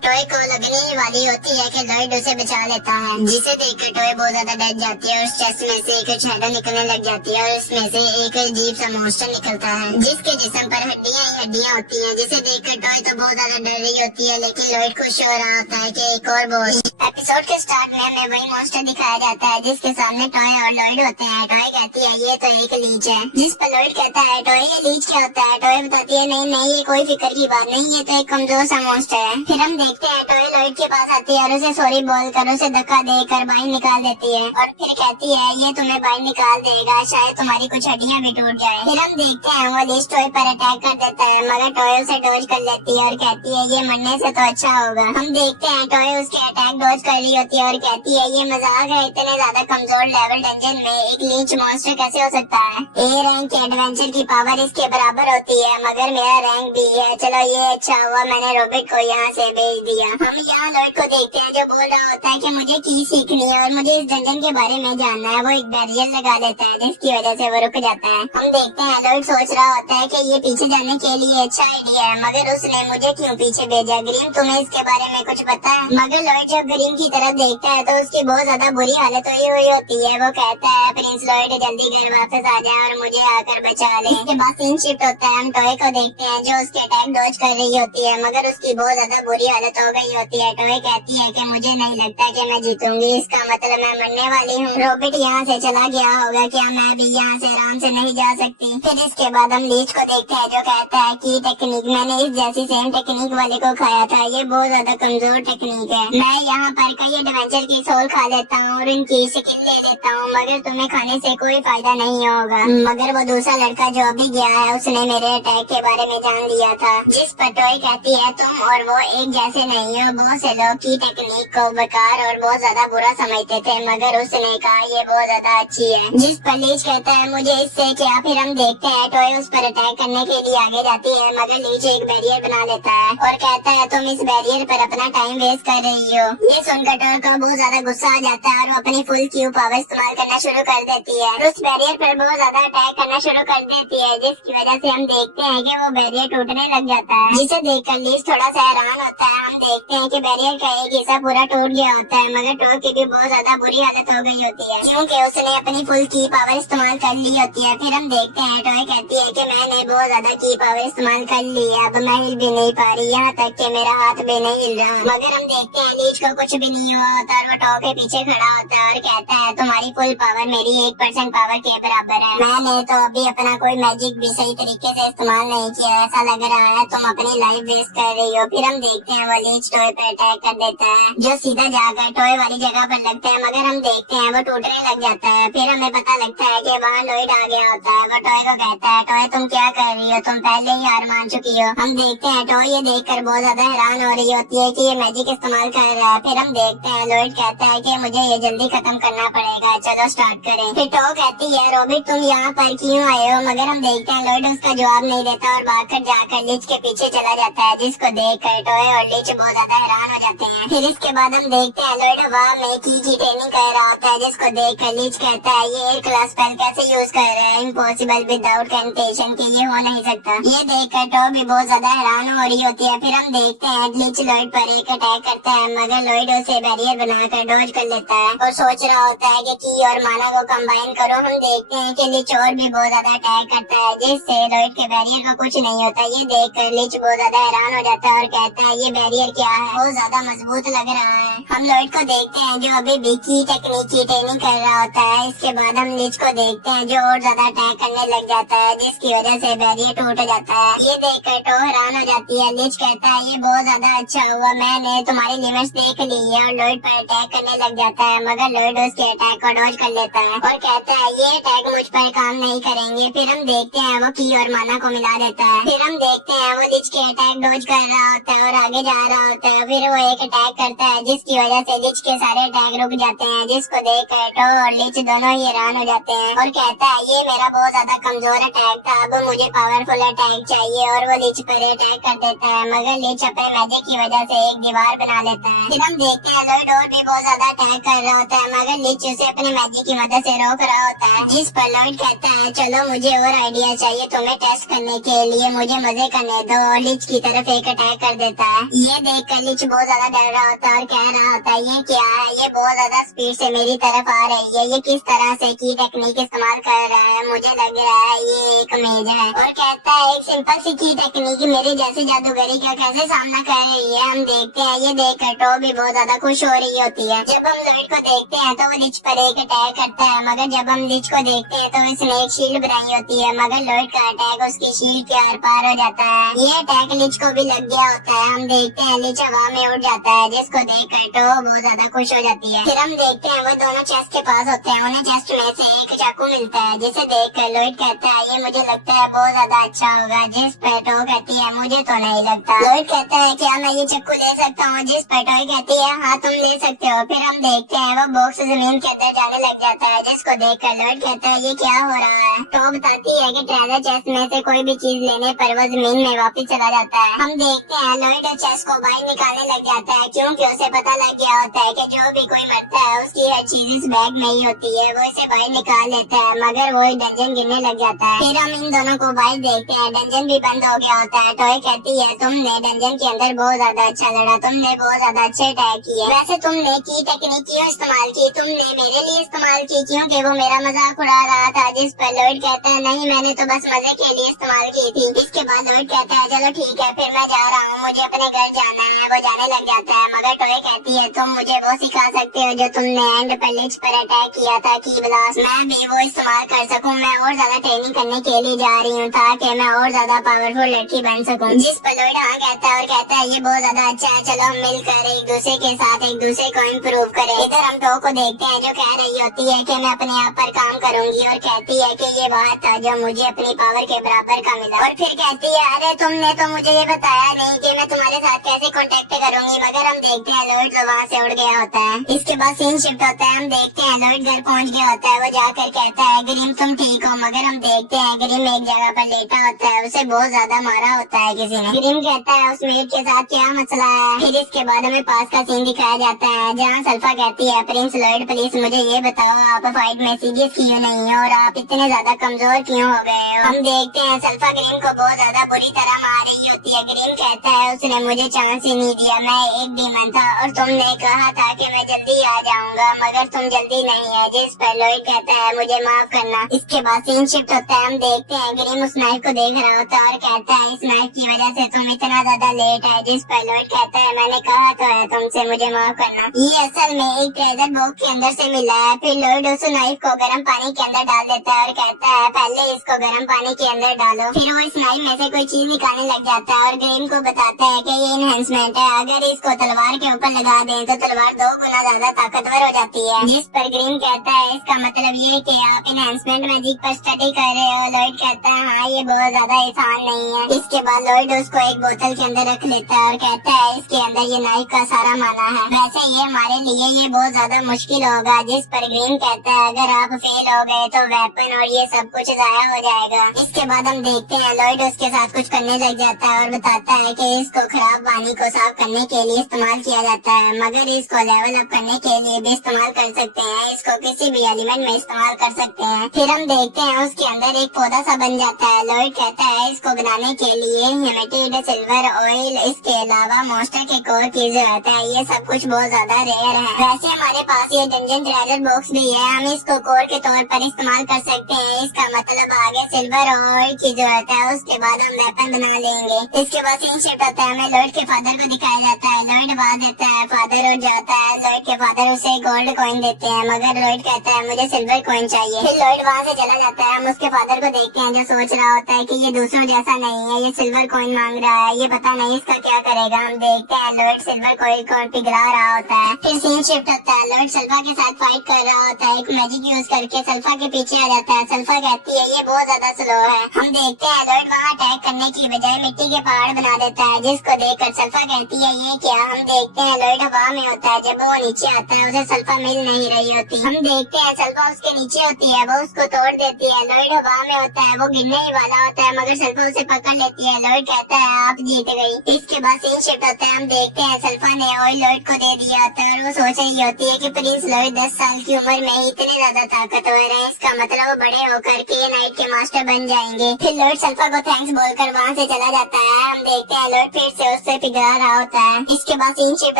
टॉय को लगने ही वाली होती है कि लॉयड उसे बचा लेता है, जिसे देखकर टॉय बहुत ज्यादा डर जाती है और उस चेस्ट में से एक शैडो निकलने लग जाती है और इसमें से एक अजीब सा मॉन्स्टर निकलता है जिसके जिस्म पर हड्डियां ही हड्डियां होती है, जिसे देखकर टॉय तो बहुत ज्यादा डर रही होती है, लेकिन लॉयड खुश हो रहा होता है कि एक और बॉस। एपिसोड के स्टार्ट में हमें वही मॉन्स्टर दिखाया जाता है जिसके सामने टॉय और लॉयड होते हैं। टॉय कहती है ये तो एक लीच है, जिस पर लॉयड कहता है टॉय ये लीच क्या होता है? टॉय बताती है नहीं नहीं ये कोई फिक्र की बात नहीं, ये तो एक कमजोर सा मॉन्स्टर है। फिर हम देखते हैं टॉय लॉयड के पास आती है और उसे सॉरी बोलकर उसे धक्का देकर बाहर निकाल देती है और फिर कहती है ये तुम्हें बाहर निकाल देगा, शायद तुम्हारी कुछ हड्डियां भी टूट जाए। फिर हम देखते हैं वो लीच टॉय पर अटैक कर देता है, मगर टॉय उसे डॉज कर लेती है और कहती है ये मरने से तो अच्छा होगा। हम देखते हैं टॉय उसके अटैक डॉज कर रही होती है और कहती है ये मजाक है, इतने ज्यादा कमजोर लेवल डंजन में एक लीच मॉन्स्टर कैसे हो सकता है? ए रैंक के एडवेंचर की पावर इसके बराबर होती है, मगर मेरा रैंक भी है। चलो ये अच्छा हुआ मैंने रॉबिट को यहाँ से भेज दिया। हम यहाँ लॉयड को देखते हैं जो बोल रहा होता है कि मुझे की सीखनी है और मुझे इस डंजन के बारे में जानना है। वो एक बैरियर लगा देता है जिसकी वजह से वो रुक जाता है। हम देखते हैं लॉयड सोच रहा होता है कि ये पीछे जाने के लिए अच्छा आइडिया है, मगर उसने मुझे क्यों पीछे भेजा? ग्रीन तुम्हें इसके बारे में कुछ पता है? मगर लॉयड जब ग्रीन की तरफ देखता है तो उसकी बहुत ज्यादा बुरी हालत हुई होती है। वो कहता है प्रिंस लॉयड जल्दी घर वापस आ जाए और मुझे आकर बचा ले। इसके बाद सीन शिफ्ट होता है, हम टॉय को देखते हैं जो उसके अटैक डॉज कर रही होती है, मगर उसकी बहुत ज्यादा बुरी हालत हो गई होती है। टॉय कहती है कि मुझे नहीं लगता कि मैं जीतूंगी, इसका मतलब मैं मरने वाली हूँ। रॉबिट यहाँ से चला गया होगा, क्या मैं भी यहाँ से आराम से नहीं जा सकती? फिर इसके बाद हम लीच को देखते हैं जो कहता है कि टेक्निक मैंने इस जैसी सेम टेक्निक वाले को खाया था, ये बहुत ज्यादा कमजोर टेक्निक है। मैं यहाँ पर कई एडवेंचर की सोल खा लेता हूँ और इनकी स्किन ले लेता हूँ, मगर तुम्हें खाने से कोई फायदा नहीं होगा। मगर वो दूसरा लड़का जो अभी गया है उसने मेरे अटैक के बारे में जान लिया था, जिस पर टॉय कहती है तुम और वो एक जैसे नहीं हो। बहुत से लोग की टेक्निक को बेकार और बहुत ज्यादा बुरा समझते थे, मगर उसने कहा ये बहुत ज्यादा अच्छी है, जिस पर लीच कहता है मुझे इससे क्या। फिर हम देखते हैं टॉय उस पर अटैक करने के लिए आगे जाती है, मगर लीच एक बैरियर बना लेता है और कहता है तुम इस बैरियर पर अपना टाइम वेस्ट कर रही हो। ये सुनकर टॉय को बहुत ज्यादा गुस्सा आ जाता है और वो अपनी फुल क्यू पावर इस्तेमाल करना शुरू कर देती है और उस बैरियर पर बहुत ज्यादा अटैक करना शुरू कर देती है, जिसकी वजह से हम देखते हैं कि वो बैरियर टूटने लग जाता है, जिसे देखकर लीच थोड़ा सा हैरान होता है। हम देखते हैं कि बैरियर का एक हिस्सा पूरा टूट गया होता है, मगर टॉय की भी बहुत ज्यादा बुरी हालत हो गई होती है क्योंकि उसने अपनी फुल की पावर इस्तेमाल कर ली होती है। फिर हम देखते हैं टॉय कहती है कि मैंने बहुत ज्यादा की पावर इस्तेमाल कर ली है, अब मैं हिल भी नहीं पा रही, यहाँ तक कि मेरा हाथ भी नहीं हिल रहा। मगर हम देखते हैं लीच को कुछ भी नहीं हुआ होता और वो टॉय के पीछे खड़ा होता है और कहता है तुम्हारी फुल पावर मेरी 1% पावर के बराबर है। मैंने तो अभी अपना कोई मैजिक भी सही तरीके से इस्तेमाल नहीं किया, ऐसा लग रहा है तुम अपनी लाइफ वेस्ट कर रही हो। फिर हम देखते हैं वो लीच टॉय पे अटैक कर देता है जो सीधा जाकर टॉय वाली जगह पर लगता है, मगर हम देखते हैं वो टूटने लग जाता है। फिर हमें पता लगता है कि वहाँ लॉयड आ गया होता है। वो टॉय को कहता है टॉय तुम क्या कर रही हो, तुम पहले ही हार मान चुकी हो। हम देखते हैं टॉय ये देखकर बहुत ज्यादा हैरान हो रही होती है कि ये मैजिक इस्तेमाल कर रहा है। फिर हम देखते हैं लॉयड कहता है कि मुझे ये जल्दी खत्म करना पड़ेगा, चलो स्टार्ट करें। फिर टॉय कहती है रॉबिट तुम यहाँ पर क्यों आए हो? मगर हम देखते हैं लॉयड उसका जवाब नहीं देता और भागकर जाकर लीच के पीछे चला जाता है, जिसको देखकर टॉय और लीच बहुत ज्यादा हैरान हो जाते हैं। फिर इसके इसके बाद हम देखते हैं लॉयड हवा में की ट्रेनिंग कर रहा होता है, जिसको देख कर लीच कहता है ये एयर क्लास स्पेल कैसे यूज कर रहा है, इम्पॉसिबल विदाउट कैंटेशन के ये हो नहीं सकता। ये देखकर टॉप भी बहुत ज्यादा हैरान हो रही होती है। फिर हम देखते हैं लीच लॉयड पर एक अटैक करता है, मगर लॉयड उसे बैरियर बनाकर डॉज कर लेता है और सोच रहा होता है कि की और माना को कंबाइन करो। हम देखते हैं कि लीच और भी बहुत ज्यादा अटैक करता है, जिससे लॉयड के बैरियर को कुछ नहीं होता। ये देखकर लीच बहुत ज्यादा हैरान हो जाता है और कहता है ये बैरियर क्या है, बहुत ज्यादा मजबूत लग रहा है। हम लॉयड को देखते हैं जो अभी भी की टेक्निक की ट्रेनिंग कर रहा होता है। इसके बाद हम लीच को देखते हैं जो और ज्यादा अटैक करने लग जाता है, जिसकी वजह से बैरियर टूट जाता है। ये देखकर टो हैरान हो जाती है। लीच कहता है ये बहुत ज्यादा अच्छा हुआ, मैंने तुम्हारी लिमिट्स देख ली है, और लॉयड पर अटैक करने लग जाता है, मगर लॉयड उसके अटैक को डॉज कर लेता है और कहता है ये अटैक मुझ पर काम नहीं करेंगे। फिर हम देखते हैं वो की और माना को मिला देता है। फिर हम देखते हैं वो लीच के अटैक डॉज कर रहा होता है और आगे जा रहा होता है। फिर वो एक अटैक करता है, जिसकी वजह से लीच के सारे अटैक रुक जाते हैं, जिसको देख कर टो और लीच दोनों ही हैरान हो जाते हैं और कहता है ये मेरा बहुत ज्यादा कमजोर अटैक था, अब मुझे पावरफुल अटैक चाहिए। और वो लीच पर अटैक कर देता है, मगर लीच अपने मैजिक की वजह से एक दीवार बना लेता है। फिर हम देखते हैं लॉयड और भी बहुत ज्यादा अटैक कर रहा होता है, मगर लीच उसे अपने मैजिक की मदद से रोक रहा होता है। जिस पर लॉयड कहता है चलो मुझे और आइडिया चाहिए तुम्हें टेस्ट करने के लिए, मुझे मजे करने दो, और लीच की तरफ एक अटैक कर देता है। ये देख कर लीच बहुत ज्यादा डर रहा होता है और कह रहा होता है ये क्या है, ये बहुत ज्यादा स्पीड से मेरी तरफ आ रही है, ये किस तरह से की टेक्निक इस्तेमाल कर रहा है, मुझे लग रहा है ये एक मेज है। और कहता है एक सिंपल सी की टेक्निक मेरे जैसे जादूगरी का कैसे सामना कर रही है। हम देखते हैं ये देखकर टो भी बहुत ज्यादा खुश हो रही होती है। जब हम लॉयड को देखते हैं तो वो लीच पर एक अटैक करता है, मगर जब हम लीच को देखते हैं तो उसने एक शील्ड बनाई होती है, मगर लॉयड का अटैक उसकी शील्ड के आर पार हो जाता है। ये अटैक लीच को भी लग गया होता है। हम देखते हैं लीच हवा में उड़ जाता है, जिसको देखकर टो बहुत ज्यादा खुश हो जाती है। फिर हम देखते हैं वो दोनों चेस्ट के पास होते हैं, उन्हें चेस्ट में से एक चाकू मिलता है, जिसे देखकर लॉयड कहता है ये मुझे लगता है बहुत ज्यादा अच्छा होगा, जिस पर टो कहती है मुझे तो नहीं लगता। लॉयड कहता है क्या मैं ये चाकू ले सकता हूँ, जिस पर टो कहती है हाँ तुम ले सकते हो। फिर हम देखते हैं वो बॉक्स जमीन के अंदर जाने लग जाता है, जिसको देखकर लॉयड कहता है ये क्या हो रहा है। टो बताती है कि ट्रेजर चेस्ट में से कोई भी चीज लेने पर वो जमीन में वापस चला जाता है। हम देखते हैं लॉयड चेस्ट को बाहर निकालने लग जाता है, क्योंकि उसे पता लग गया होता है कि जो भी कोई मरता है उसकी हर चीज इस बैग में ही होती है। वो इसे बाहर निकाल लेता है, मगर वो डंजन गिरने लग जाता है। फिर हम इन दोनों को बाहर देखते हैं, डंजन भी बंद हो गया होता है। टॉय कहती है तुमने डंजन के अंदर बहुत ज्यादा अच्छा लड़ा, तुमने बहुत ज्यादा अच्छे अटैक किए, वैसे तुमने की टेक्निक क्यों इस्तेमाल की, तुमने मेरे लिए इस्तेमाल की क्योंकि वो मेरा मजाक उड़ा रहा था। जिस पर लॉयड कहता है नहीं मैंने तो बस मजे के लिए इस्तेमाल की थी। इसके बाद लॉयड कहता है चलो ठीक है फिर मैं जा रहा हूँ, मुझे अपने घर जाना है। वो जाने लग जाता है, मगर टॉय कहती है तुम मुझे वो सिखा सकते हो जो तुमने एंड पर लीच पर अटैक किया था, की ब्लास्ट, मैं भी वो इस्तेमाल कर सकूं। मैं और ज्यादा ट्रेनिंग करने के लिए जा रही हूँ ताकि मैं और ज्यादा पावरफुल लड़की बन सकूं। जिस पर लॉयड हाँ कहता है और कहता है ये बहुत ज्यादा अच्छा है, चलो हम मिलकर एक दूसरे के साथ एक दूसरे को इम्प्रूव करें। इधर हम टो को देखते हैं जो कह रही होती है कि मैं अपने आप पर काम करूंगी, और कहती है कि ये बात था जो मुझे अपनी पावर के बराबर का मिला। और फिर कहती है अरे तुमने तो मुझे ये बताया नहीं कि मैं तुम्हारे साथ कैसे कॉन्टेक्ट करूंगी। मगर हम देखते हैं लॉयड तो वहाँ से उड़ गया होता है। इसके बाद सीन शिफ्ट होता है, हम देखते हैं लॉयड घर पहुँच गया होता है। वो जाकर कहता है ग्रीम तुम ठीक हो, मगर हम देखते हैं ग्रीम एक जगह पर लेटा होता है, उसे बहुत ज्यादा मारा होता है किसी ने। ग्रीम कहता है उस मेट के साथ क्या मसला है। फिर इसके बाद हमें पास का सीन दिखाया जाता है, जहाँ सल्फा कहती है प्रिंस लॉयड प्लीज मुझे ये बताओ आप फाइट में सीरियस क्यों नहीं हो और आप इतने ज्यादा कमजोर क्यों हो गए हो। हम देखते हैं सल्फा ग्रीम को बहुत ज्यादा बुरी तरह मार रही होती है। ग्रीम कहता है उसने मुझे चांस ही नहीं दिया, मैं एक डीमन था और तुमने कहा था कि मैं जल्दी आ जाऊंगा, मगर तुम जल्दी नहीं है। जिस पर लॉयड कहता है मुझे माफ करना। इसके बाद सीन शिफ्ट होता है, हम देखते हैं ग्रीम उस नाइफ को देख रहा होता है और कहता है इस नाइफ की वजह से तुम इतना ज्यादा लेट है। जिस पर लॉयड कहता है मैंने कहा तो है तुमसे मुझे माफ करना, ये असल में एक ट्रेजर बॉक्स के अंदर से मिला है। फिर लॉयड उस नाइफ को गर्म पानी के अंदर डाल देता है और कहता है पहले इसको गर्म पानी के अंदर डालो। फिर वो इस नाइफ में से कोई चीज निकालने लग जाता है और ग्रीम को बताता है कि ये इनहेंसमेंट है, अगर इसको तलवार के ऊपर लगा दें तो तलवार 2 गुना ज्यादा ताकतवर हो जाती जाती है, जिस पर ग्रीन कहता है इसका मतलब ये कि आप एनहांसमेंट मैजिक पर स्टडी कर रहे हो। लॉयड कहता है हाँ, ये बहुत ज्यादा आसान नहीं है। इसके बाद लॉयड उसको एक बोतल के अंदर रख लेता है और कहता है इसके अंदर ये नाइफ का सारा माना है, वैसे ये हमारे लिए ये बहुत ज्यादा मुश्किल होगा। जिस पर ग्रीन कहता है अगर आप फेल हो गए तो वेपन और ये सब कुछ जाया हो जाएगा। इसके बाद हम देखते हैं लॉयड उसके साथ कुछ करने लग जाता है और बताता है कि इसको खराब पानी को साफ करने के लिए इस्तेमाल किया जाता है, मगर इसको लेवल अप करने के लिए भी इस्तेमाल कर सकते हैं। इसको किसी भी एलिमेंट में इस्तेमाल कर सकते हैं। फिर हम देखते हैं उसके अंदर एक पौधा सा बन जाता है। लॉयड कहता है इसको बनाने के लिए हेमेटिड सिल्वर ऑयल, इसके अलावा मॉन्स्टर के कोर की जरूरत है। ये सब कुछ बहुत ज्यादा रेयर है। वैसे हमारे पास ये डंजन ट्रेजर बॉक्स भी है, हम इसको कोर के तौर पर इस्तेमाल कर सकते हैं। इसका मतलब आगे सिल्वर ऑयल की जरूरत है, उसके बाद हम वेपन बना लेंगे। इसके बाद सीन शिफ्ट होता है, हमें लॉयड के फादर को दिखाया जाता है। लॉयड आवाज देता है, फादर उठ जाता है। लॉयड के फादर उसे गोल्ड कॉइन देते हैं, मगर लॉयड कहता है मुझे सिल्वर कॉइन चाहिए। फिर लॉयड वहाँ से चला जाता है। हम उसके फादर को देखते हैं जो सोच रहा होता है कि ये दूसरों जैसा नहीं है, ये सिल्वर कॉइन मांग रहा है, ये पता नहीं इसका क्या करेगा। हम देखते हैं लॉयड सिल्वर कॉइन को पिघला रहा होता है। फिर सीन शिफ्ट होता है, लॉयड सल्फा के साथ फाइट कर रहा होता है। एक मैजिक यूज करके सल्फा के पीछे आ जाता है। सल्फा कहती है ये बहुत ज्यादा स्लो है। हम देखते हैं लॉयड वहाँ अटैक करने की बजाय मिट्टी के पहाड़ बना देता है, जिसको देखकर सल्फा कहती है ये क्या। हम देखते हैं लॉयड हवा में होता है। जब वो नीचे आता है उसे सल्फा मिल नहीं रही होती। हम देखते हैं सल्फा उसके नीचे होती है, वो उसको तोड़ देती है। लॉयड हवा में होता है, वो गिरने ही वाला होता है, मगर सल्फा उसे पकड़ लेती है। लॉयड कहता है आप जीत गई। इसके बाद सीन शिफ्ट होता है, हम देखते हैं सल्फा ने ऑयल लॉयड को दे दिया होता है और वो सोच रही होती है कि प्रिंस लॉयड 10 साल की उम्र में ही इतने ज्यादा ताकतवर है, इसका मतलब वो बड़े होकर के नाइट के मास्टर बन जाएंगे। फिर लॉयड सल्फा को थैंक्स बोलकर वहाँ से चला जाता है। हम देखते हैं लॉयड फिर से उससे पिघला रहा होता है। इसके बाद सीन शिफ्ट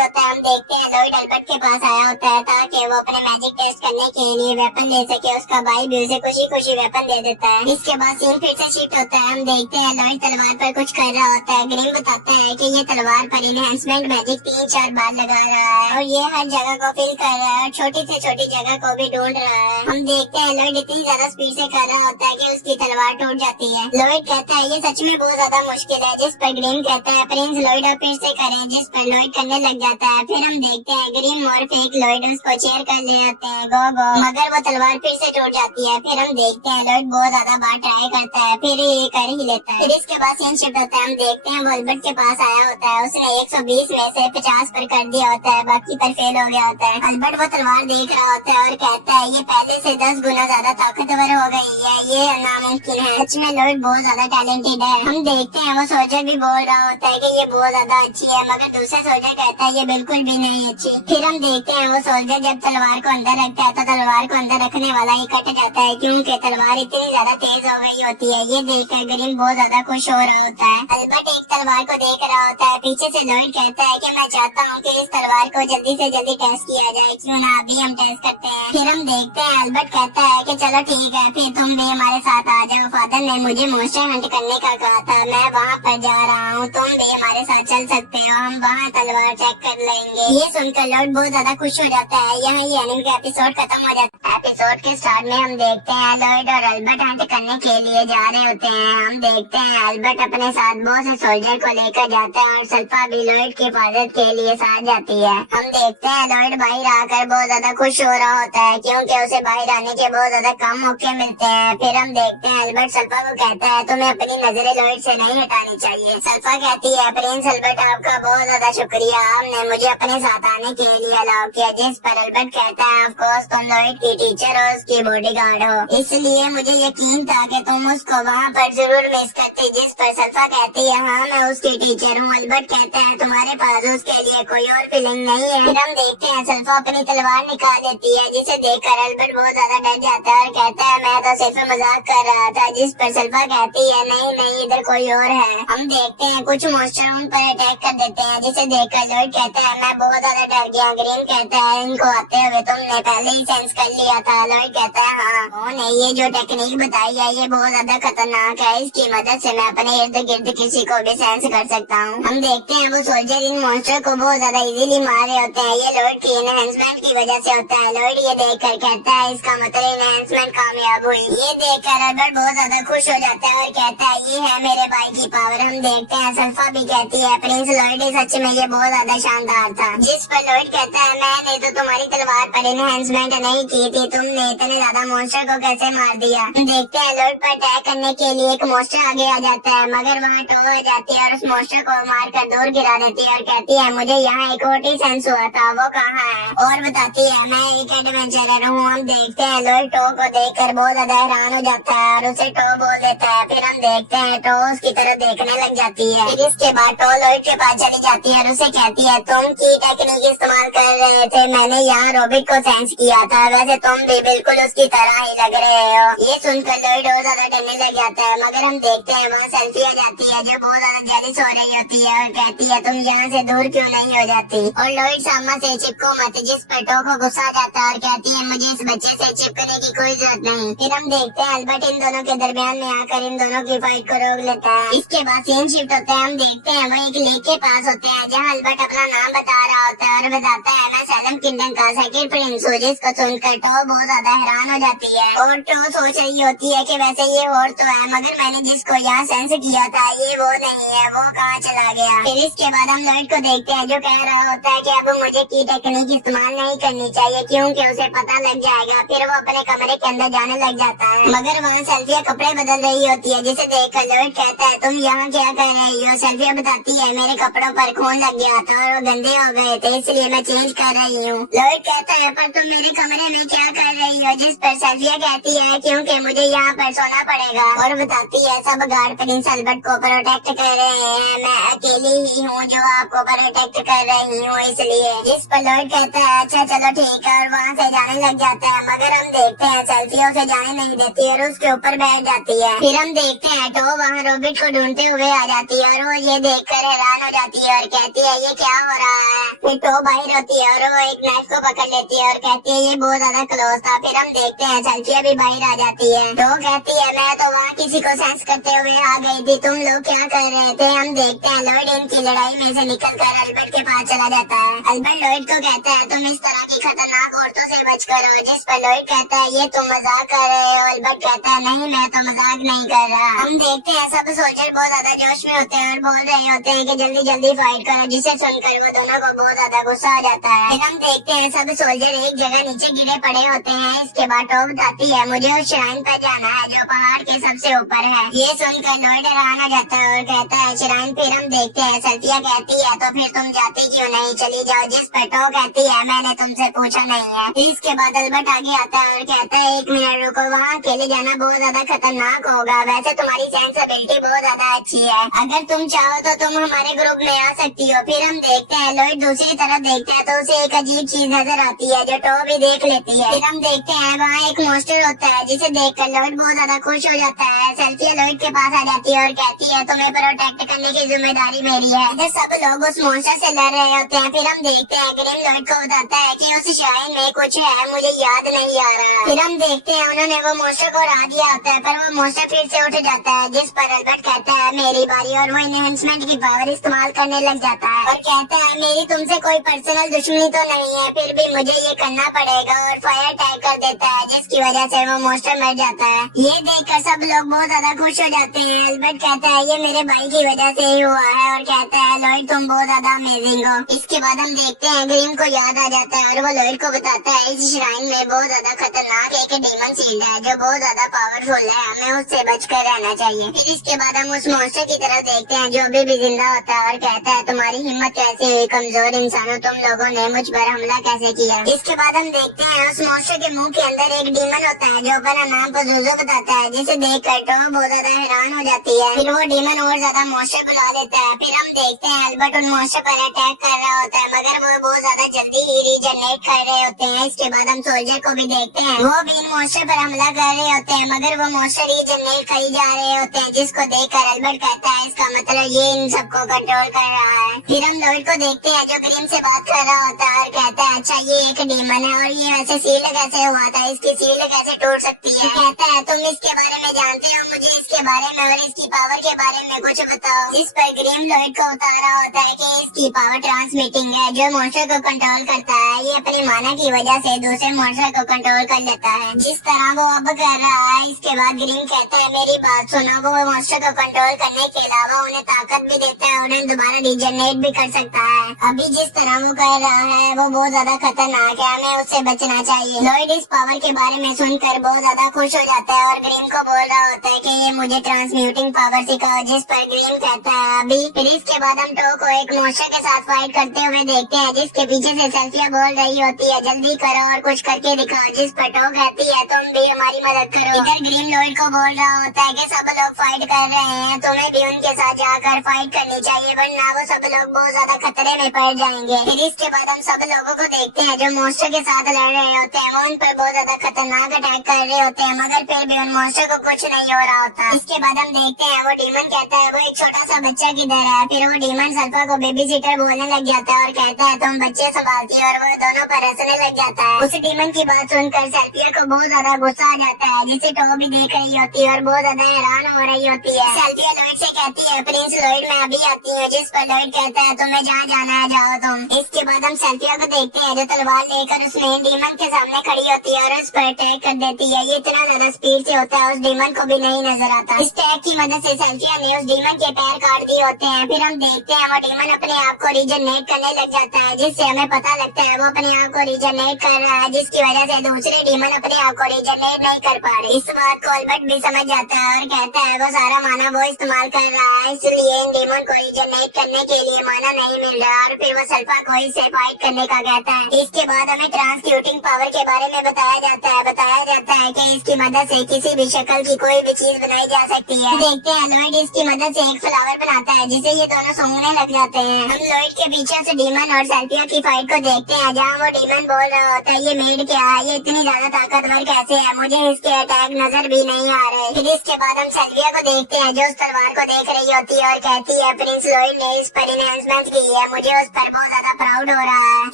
होता है, हम देखते हैं लॉयड अल्बर्ट के पास आया होता है ताकि वो अपने मैजिक टेस्ट करने के लिए वेपन ले सके। उसका भाई भी उसे खुशी खुशी वेपन दे देता है। इसके बाद सीन फिर से शिफ्ट होता है, हम देखते हैं लॉयड तलवार पर कुछ कर रहा होता है। ग्रीन बताता है कि ये तलवार पर इनहेंसमेंट मैजिक 3-4 बार लगा रहा है और ये हर जगह को फिल कर रहा है और छोटी से छोटी जगह को भी ढूंढ रहा है। हम देखते हैं लॉयड इतनी ज्यादा स्पीड से कर रहा होता है कि उसकी तलवार टूट जाती है। लॉयड कहता है ये सच में बहुत ज्यादा मुश्किल है, जिस पर ग्रीन कहता है प्रिंस लॉयड अब फिर से करें, जिस पर लॉयड करने लग जाता है। फिर हम देखते हैं ग्रीन और फेक लॉयड उसको चेयर कर ले आते हैं गो गो, मगर वो तलवार फिर से टूट जाती है। फिर हम देखते हैं लॉयड बहुत ज्यादा बार ट्राई करता है, फिर ये कर ही लेता है। फिर इसके बाद सीन शिफ्ट होता है, हम देखते हैं वो अल्बर्ट के पास आया होता है। उसने 120 में से 50 पर कर दिया होता है, बाकी पर फेल हो गया होता है। अल्बर्ट वो तलवार देख रहा होता है और कहता है ये पहले से 10 गुना ज्यादा ताकतवर हो गई है, ये नामुमकिन है। सच में लॉयड बहुत ज्यादा टैलेंटेड है। हम देखते हैं वो सोल्जर भी बोल रहा होता है कि ये बहुत ज्यादा अच्छी है, मगर दूसरा सोल्जर कहता है ये बिल्कुल भी नहीं अच्छी। फिर हम देखते हैं वो सोल्जर जब तलवार को अंदर रखता है तो तलवार को अंदर रखने वाला ही कट जाता है, क्योंकि तलवार इतनी ज्यादा तेज हो गई होती है। ये देखकर ग्रीन बहुत ज्यादा खुश हो रहा होता है। अल्बर्ट एक तलवार को देख रहा होता है। पीछे से लॉयड कहता है कि मैं चाहता हूँ कि इस तलवार को जल्दी से जल्दी टेस्ट किया जाए, क्यों ना अभी हम टेस्ट करते हैं। फिर हम देखते हैं अल्बर्ट कहता है कि चलो ठीक है, फिर तुम भी हमारे साथ आ जाओ। फादर ने मुझे मॉन्स्टर हंट करने का कहा था, मैं वहाँ पर जा रहा हूँ, तुम भी हमारे साथ चल सकते हो, हम वहाँ तलवार चेक कर लेंगे। ये सुनकर लॉयड बहुत ज्यादा खुश हो जाता है। यहाँ ये एनिमे का एपिसोड खत्म हो जाता है। एपिसोड के स्टार्ट में हम देखते हैं लॉयड और अल्बर्ट हंट करने के लिए जा रहे होते हैं। हम देखते हैं अल्बर्ट अपने साथ बहुत से सोल्जर को लेकर जाता है और सल्फा भी लॉयड की हिफाजत के लिए साथ जाती है। हम देखते हैं लॉयड बाहर आकर बहुत ज्यादा खुश हो रहा होता है, क्योंकि उसे बाहर आने के बहुत ज्यादा कम मौके मिलते हैं। फिर हम देखते हैं अल्बर्ट सल्फा को कहता है तुम्हें अपनी नजरें लॉयड से नहीं हटानी चाहिए। सल्फा कहती है प्रिंस अल्बर्ट आपका बहुत ज्यादा शुक्रिया, आपने मुझे अपने साथ आने के लिए अलाउ किया। जिस पर अल्बर्ट कहता है ऑफ कोर्स तुम लॉयड की टीचर और उसकी बॉडीगार्ड हो, इसलिए मुझे यकीन था कि तुम उसको वहाँ पर जरूर मिस करती। जिस पर सल्फा कहती है हाँ मैं उसकी टीचर हूँ। अल्बर्ट कहता है तुम्हारे पास उसके लिए कोई और फीलिंग नहीं है। फिर हम देखते हैं सल्फा अपनी तलवार निकाल देती है, जिसे देखकर अल्बर्ट बहुत ज्यादा डर जाता है और कहता है मैं तो सिर्फ मजाक कर रहा था। जिस पर सल्फा कहती है नहीं नहीं इधर कोई और है। हम देखते हैं कुछ मॉन्स्टर उन पर अटैक कर देते हैं, जिसे देखकर लॉयड कहता है मैं बहुत ज्यादा डर गया। ग्रीन कहता है इनको आते हुए तुमने पहले ही सेंस कर लिया था। लॉयड कहता है हाँ उन्होंने ये जो टेक्निक बताई है ये बहुत ज्यादा खतरनाक है, इसकी मदद से मैं अपने इर्द गिर्द किसी को भी सेंस कर सकता हूँ। हम देखते हैं वो सोल्जर इन मॉन्स्टर को बहुत ज्यादा इजीली मार रहे होते हैं, ये लॉयड की एनहेंसमेंट की वजह से होता है। लॉयड ये देखकर कहता है इसका मतलब एनहेंसमेंट कामयाब हुई। ये देखकर अल्बर्ट बहुत ज्यादा खुश हो जाता है और कहता है ये है मेरे भाई की पावर। हम देखते हैं सल्फा भी कहती है प्रिंस लॉयड सच में ये बहुत ज्यादा शानदार था। जिस पर लॉयड कहता है मैंने ने तो तुम्हारी तलवार पर एनहेंसमेंट नहीं की थी, तुमने इतने ज्यादा मॉन्स्टर को कैसे मार दिया? देखते हैं लॉर्ड पर अटैक करने के लिए एक मॉन्स्टर आगे आ जाता है, मगर वहाँ टो हो जाती है और उस मॉन्स्टर को मार कर दूर गिरा देती है और कहती है मुझे यहाँ एक और सेंस हुआ था, वो कहाँ है? और बताती है मैं एक एडवेंचरर हूँ। हम देखते हैं लॉर्ड टो को देखकर बहुत ज्यादा हैरान हो जाता है और उसे टो बोल देता है। फिर हम देखते हैं टो उसकी तरफ देखने लग जाती है। फिर इसके बाद टो लॉर्ड के पास चली जाती है और उसे कहती है तुम की टेक्निक इस्तेमाल कर रहे थे, मैंने यहाँ रॉबिट को सेंस किया था, वैसे तुम भी बिल्कुल उसकी तरह ही लग रहे हो। ये सुनकर लॉर्ड और ज्यादा डरने लग जाता है, मगर हम देखते हैं वहाँ सेल्फी आ जाती है जो बहुत ज्यादा जेलस हो रही होती है और कहती है तुम यहाँ से दूर क्यों नहीं हो जाती? और लॉर्ड सामा से चिपको मत, जिस पर टो को गुस्सा आ जाता है और कहती है मुझे इस बच्चे से चिपकने की कोई जरूरत नहीं। फिर हम देखते हैं अल्बर्ट इन दोनों के दरमियान में आकर इन दोनों की फाइट को रोक लेता है। इसके बाद सीन शिफ्ट होता है, हम देखते हैं वो एक लेक के पास होते हैं जहाँ अल्बर्ट अपना नाम बता रहा होता है और बताता है मैं सैलम किंगडम का सेकंड प्रिंस हूँ, जिसको सुनकर टो बहुत ज्यादा हैरान हो जाती है और टो सोच रही होती है कि वैसे ये और तो है, मगर मैंने जिसको यहाँ सेंस किया था ये वो नहीं है, वो कहाँ चला गया? फिर इसके बाद हम लॉर्ड को देखते हैं जो कह रहा होता है कि अब मुझे की टेक्निक इस्तेमाल नहीं करनी चाहिए क्योंकि उसे पता लग जाएगा। फिर वो अपने कमरे के अंदर जाने लग जाता है, मगर वहाँ सेल्फिया कपड़े बदल रही होती है, जिसे देखकर लॉर्ड कहता है तुम यहाँ क्या कर रही हो? सेल्फिया बताती है मेरे कपड़ों पर खून लग गया था और वो गंदे हो गए थे, इसलिए मैं चेंज कर रही हूँ। लॉर्ड कहता है पर तुम मेरे कमरे में क्या कर रही हो? जिस पर सेल्फिया कहती है क्योंकि मुझे यहाँ पर सोना पड़ेगा, और बताती है सब गार्ड प्रिंस अल्बर्ट को प्रोटेक्ट कर रहे हैं, मैं अकेली ही हूँ जो आपको प्रोटेक्ट कर रही हूँ, इसलिए। जिस पर लॉर्ड कहता है अच्छा चलो ठीक है और वहाँ से जाने लग जाता है, मगर हम देखते हैं सेल्फिया उसे जाने नहीं देती और उसके ऊपर बैठ जाती है। फिर हम देखते हैं तो वहाँ रॉबिट को ढूंढते हुए आ जाती है और वो ये देखकर हैरान हो जाती है और कहती है ये क्या हो रहा है? फिर तो बाहर होती है और वो एक नाइफ को पकड़ लेती है और कहती है ये बहुत ज्यादा क्लोज था। फिर हम देखते हैं सेल्फिया भी बाहर आ जाती है, तो कहती है मैं तो वहाँ किसी को सेंस करते हुए आ गई थी, तुम लोग क्या कर रहे थे? हम देखते हैं लॉर्ड इनकी लड़ाई में से निकलकर अल्बर्ट के पास चला जाता है। अल्बर्ट लॉर्ड को कहता है तुम इस तरह की खतरनाक औरतों से बच कर हो, जिस पर लॉर्ड कहता है ये तुम मजाक कर रहे हो। अल्बर्ट कहता है नहीं मैं तो मजाक नहीं कर रहा। हम देखते हैं सब सोल्जर बहुत ज्यादा जोश में होते हैं और बोल रहे होते हैं कि जल्दी जल्दी फाइट करो, जिसे सुनकर वो दोनों को बहुत ज्यादा गुस्सा आ जाता है। फिर हम देखते हैं सब सोल्जर एक जगह नीचे गिरे पड़े होते हैं। इसके बाद टॉप बताती है मुझे उस श्राइन पर जाना है जो पहाड़ के सबसे ऊपर है। ये सुनकर लॉर्ड हैरान हो जाता है और कहता है श्राइन। फिर हम देखते हैं सेल्फिया कहती है तो फिर तुम जाती क्यों नहीं, चली जाओ। जिस पर टॉप कहती है मैंने तुमसे पूछा नहीं है। इसके बाद अल्बर्ट आगे आता है और कहता है एक मिनट रुको, वहाँ अकेले जाना बहुत ज्यादा खतरनाक होगा, वैसे तुम्हारी सेंसिबिलिटी बहुत ज्यादा अच्छी है, अगर तुम चाहो तो तुम हमारे ग्रुप में आ सकती हो। फिर हम देखते हैं लॉर्ड दूसरी तरफ देखते हैं तो उसे एक अजीब चीज नजर आती है जो टॉप भी देख लेती है। फिर हम देखते हैं वहाँ एक मॉन्स्टर होता है जिसे देखकर लॉर्ड बहुत ज्यादा खुश हो जाता है। सेल्फिया लॉर्ड के पास आ जाती है और कहती है तुम्हें प्रोटेक्ट करने की जिम्मेदारी मेरी है। इधर सब लोग उस मॉन्स्टर से लड़ रहे होते हैं। फिर हम देखते हैं ग्रिम लॉर्ड को बताता है कि उस श्राइन में कुछ है, मुझे याद नहीं आ रहा। फिर हम देखते हैं उन्होंने वो मॉन्स्टर को हरा दिया होता है, पर वो मॉन्स्टर फिर से उठ जाता है। जिस पर अल्बर्ट कहता है मेरी बारी, और वो एनहेंसमेंट की पावर इस्तेमाल करने लग जाता है और कहता है मेरी तुमसे कोई पर्सनल दुश्मनी तो नहीं है, फिर भी मुझे ये करना पड़ेगा, और फायर अटैक कर देता है जिसकी वजह से वो मॉन्स्टर मर जाता है। ये देखकर सब लोग बहुत ज्यादा खुश हो जाते हैं। अल्बर्ट कहता है ये मेरे भाई की वजह से ही हुआ है और कहता है लॉर्ड तुम बहुत ज्यादा अमेजिंग हो। इसके बाद हम देखते हैं ग्रीम को याद आ जाता है और वो लॉर्ड को बताता है इस श्राइन में बहुत ज्यादा खतरनाक एक डीमन सील्ड है जो बहुत ज्यादा पावरफुल है, हमें उससे बचकर रहना चाहिए। फिर इसके बाद हम उस मॉन्स्टर की तरफ देखते हैं जो भी जिंदा होता है और कहता है तुम्हारी हिम्मत कैसे हुई कमजोर इंसानों, तुम लोगों ने मुझ पर हमला कैसे किया। इसके बाद हम देखते हैं उस मॉन्स्टर के मुंह के अंदर एक डीमन होता है जो अपना नाम पज़ुज़ो बताता है, जिसे देखकर टो बहुत ज्यादा हैरान हो जाती है। फिर वो डीमन और ज्यादा मॉन्स्टर बुला लेता है। फिर हम देखते हैं अल्बर्ट उन मॉन्स्टर पर अटैक कर रहा होता है, मगर वो बहुत ज्यादा जल्दी ही रीजनरेट कर रहे होते हैं। इसके बाद हम सोल्जर को भी देखते हैं, वो भी इन मॉन्स्टर पर हमला कर रहे होते हैं, मगर वो मॉन्स्टर रीजनरेट कर जा रहे होते हैं, जिसको देखकर अल्बर्ट कहता है इसका मतलब ये इन सबको कंट्रोल कर रहा है। फिर हम लॉर्ड को देखते हैं जो क्रीम से बात कर रहा होता है और कहता है अच्छा ये एक डीमन है और ये वैसे सील्ड कैसे हुआ था, इसकी सील्ड कैसे टूट सकती है। कहता है तुम इसके बारे में जानते हो, मुझे इसके बारे में और इसकी पावर के बारे में कुछ बताओ। इस पर ग्रीम लॉर्ड को बता रहा होता है कि इसकी पावर ट्रांसमिटिंग है जो मॉन्स्टर को कंट्रोल करता है, ये अपनी माना की वजह से दूसरे मॉन्स्टर को कंट्रोल कर लेता है जिस तरह वो अब कर रहा है। इसके बाद ग्रीम कहता है मेरी बात सुनो, वो मॉन्स्टर को कंट्रोल करने के अलावा उन्हें ताकत भी देता है, उन्हें दोबारा रीजनरेट भी कर सकता है। अभी जिस तरह वो कर रहा है वो बहुत ज्यादा खतरनाक है, हमें उससे बचना चाहिए। लॉयड इस पावर के बारे में सुनकर बहुत ज्यादा खुश हो जाता है और ग्रीम को बोल रहा होता है कि ये मुझे ट्रांसम्यूटिंग पावर सिखाओ, जिस पर ग्रीम कहता है अभी। फिर इसके बाद हम टो को एक मॉन्स्टर के साथ फाइट करते हुए देखते हैं, जिसके पीछे से सेल्फिया बोल रही होती है जल्दी करो और कुछ करके दिखाओ, जिस पर टो कहती है तुम भी हमारी मदद करो। इधर ग्रीम लॉयड को बोल रहा होता है कि सब लोग फाइट कर रहे हैं, तुम्हें भी उनके साथ जाकर फाइट करनी चाहिए, वरना वो सब लोग बहुत ज्यादा खतरे में पड़ जाएंगे। फिर इसके बाद हम सब लोगों को देखते हैं जो मॉन्स्टर के साथ लड़ रहे होते हैं, वो उन पर बहुत ज्यादा खतरनाक अटैक कर रहे होते हैं, मगर फिर भी उन मॉन्स्टर को कुछ नहीं हो रहा होता। इसके बाद हम देखते हैं वो डीमन कहता है वो एक छोटा सा बच्चा किधर है। फिर वो डीमन सल्फा को बेबी सीटर बोलने लग जाता है और कहता है तुम बच्चे संभालती है, और वो दोनों पर हंसने लग जाता है। उस डीमन की बात सुनकर सेल्फिया को बहुत ज्यादा गुस्सा आ जाता है, जिसे टो भी देख रही होती है और बहुत ज्यादा हैरान हो रही होती है। सेल्फिया लॉयड से कहती है प्रिंस लॉयड मैं अभी आती हूँ, जिस पर लॉयड कहता है तुम्हें जहाँ जाना है जाओ तुम। इसके बाद हम सेल्फिया को देखते हैं जो तलवार लेकर उस मेन डीमन के सामने खड़ी होती है और उस पर अटैक कर देती है। ये इतना ज्यादा स्पीड से होता है उस डीमन को भी नहीं नजर आता। इस टैग की मदद से सेल्फिया ने उस डीमन के पैर काट दिए होते हैं। फिर हम देखते हैं वो डीमन अपने आप को रीजनरेट करने लग जाता है, जिससे हमें पता लगता है वो अपने आप को रीजनरेट कर रहा है, जिसकी वजह से दूसरे डीमन अपने आप को रीजनरेट नहीं कर पा रहे। इस बात को अल्बर्ट भी समझ जाता है और कहता है वो सारा माना वो इस्तेमाल कर रहा है, इसलिए इन डीमन को रीजनरेट करने के लिए माना नहीं मिल रहा, और फिर वो सल्फा को इससे फाइट करने का कहता है। इसके बाद हमें ट्रांसम्यूटिंग पावर के बारे में बताया जाता है कि इसकी मदद से किसी भी शक्ल की कोई भी चीज बनाई जा सकती है। देखते हैं लॉयड इसकी मदद से एक फ्लावर बनाता है, जिसे ये दोनों सूंघने लग जाते हैं। हम लॉयड के पीछे से डीमन और सेल्फिया की फाइट को देखते हैं, जहाँ वो डीमन बोल रहा होता है ये मेड क्या है, ये इतनी ज्यादा ताकतवर कैसे है, मुझे इसके अटैक नजर भी नहीं आ रहे। फिर इसके बाद हम सेल्फिया को देखते हैं जो उस तलवार को देख रही होती है और कहती है प्रिंस लॉयड ने इस पर इनहेंसमेंट की है, मुझे उस पर बहुत ज्यादा प्राउड हो रहा है।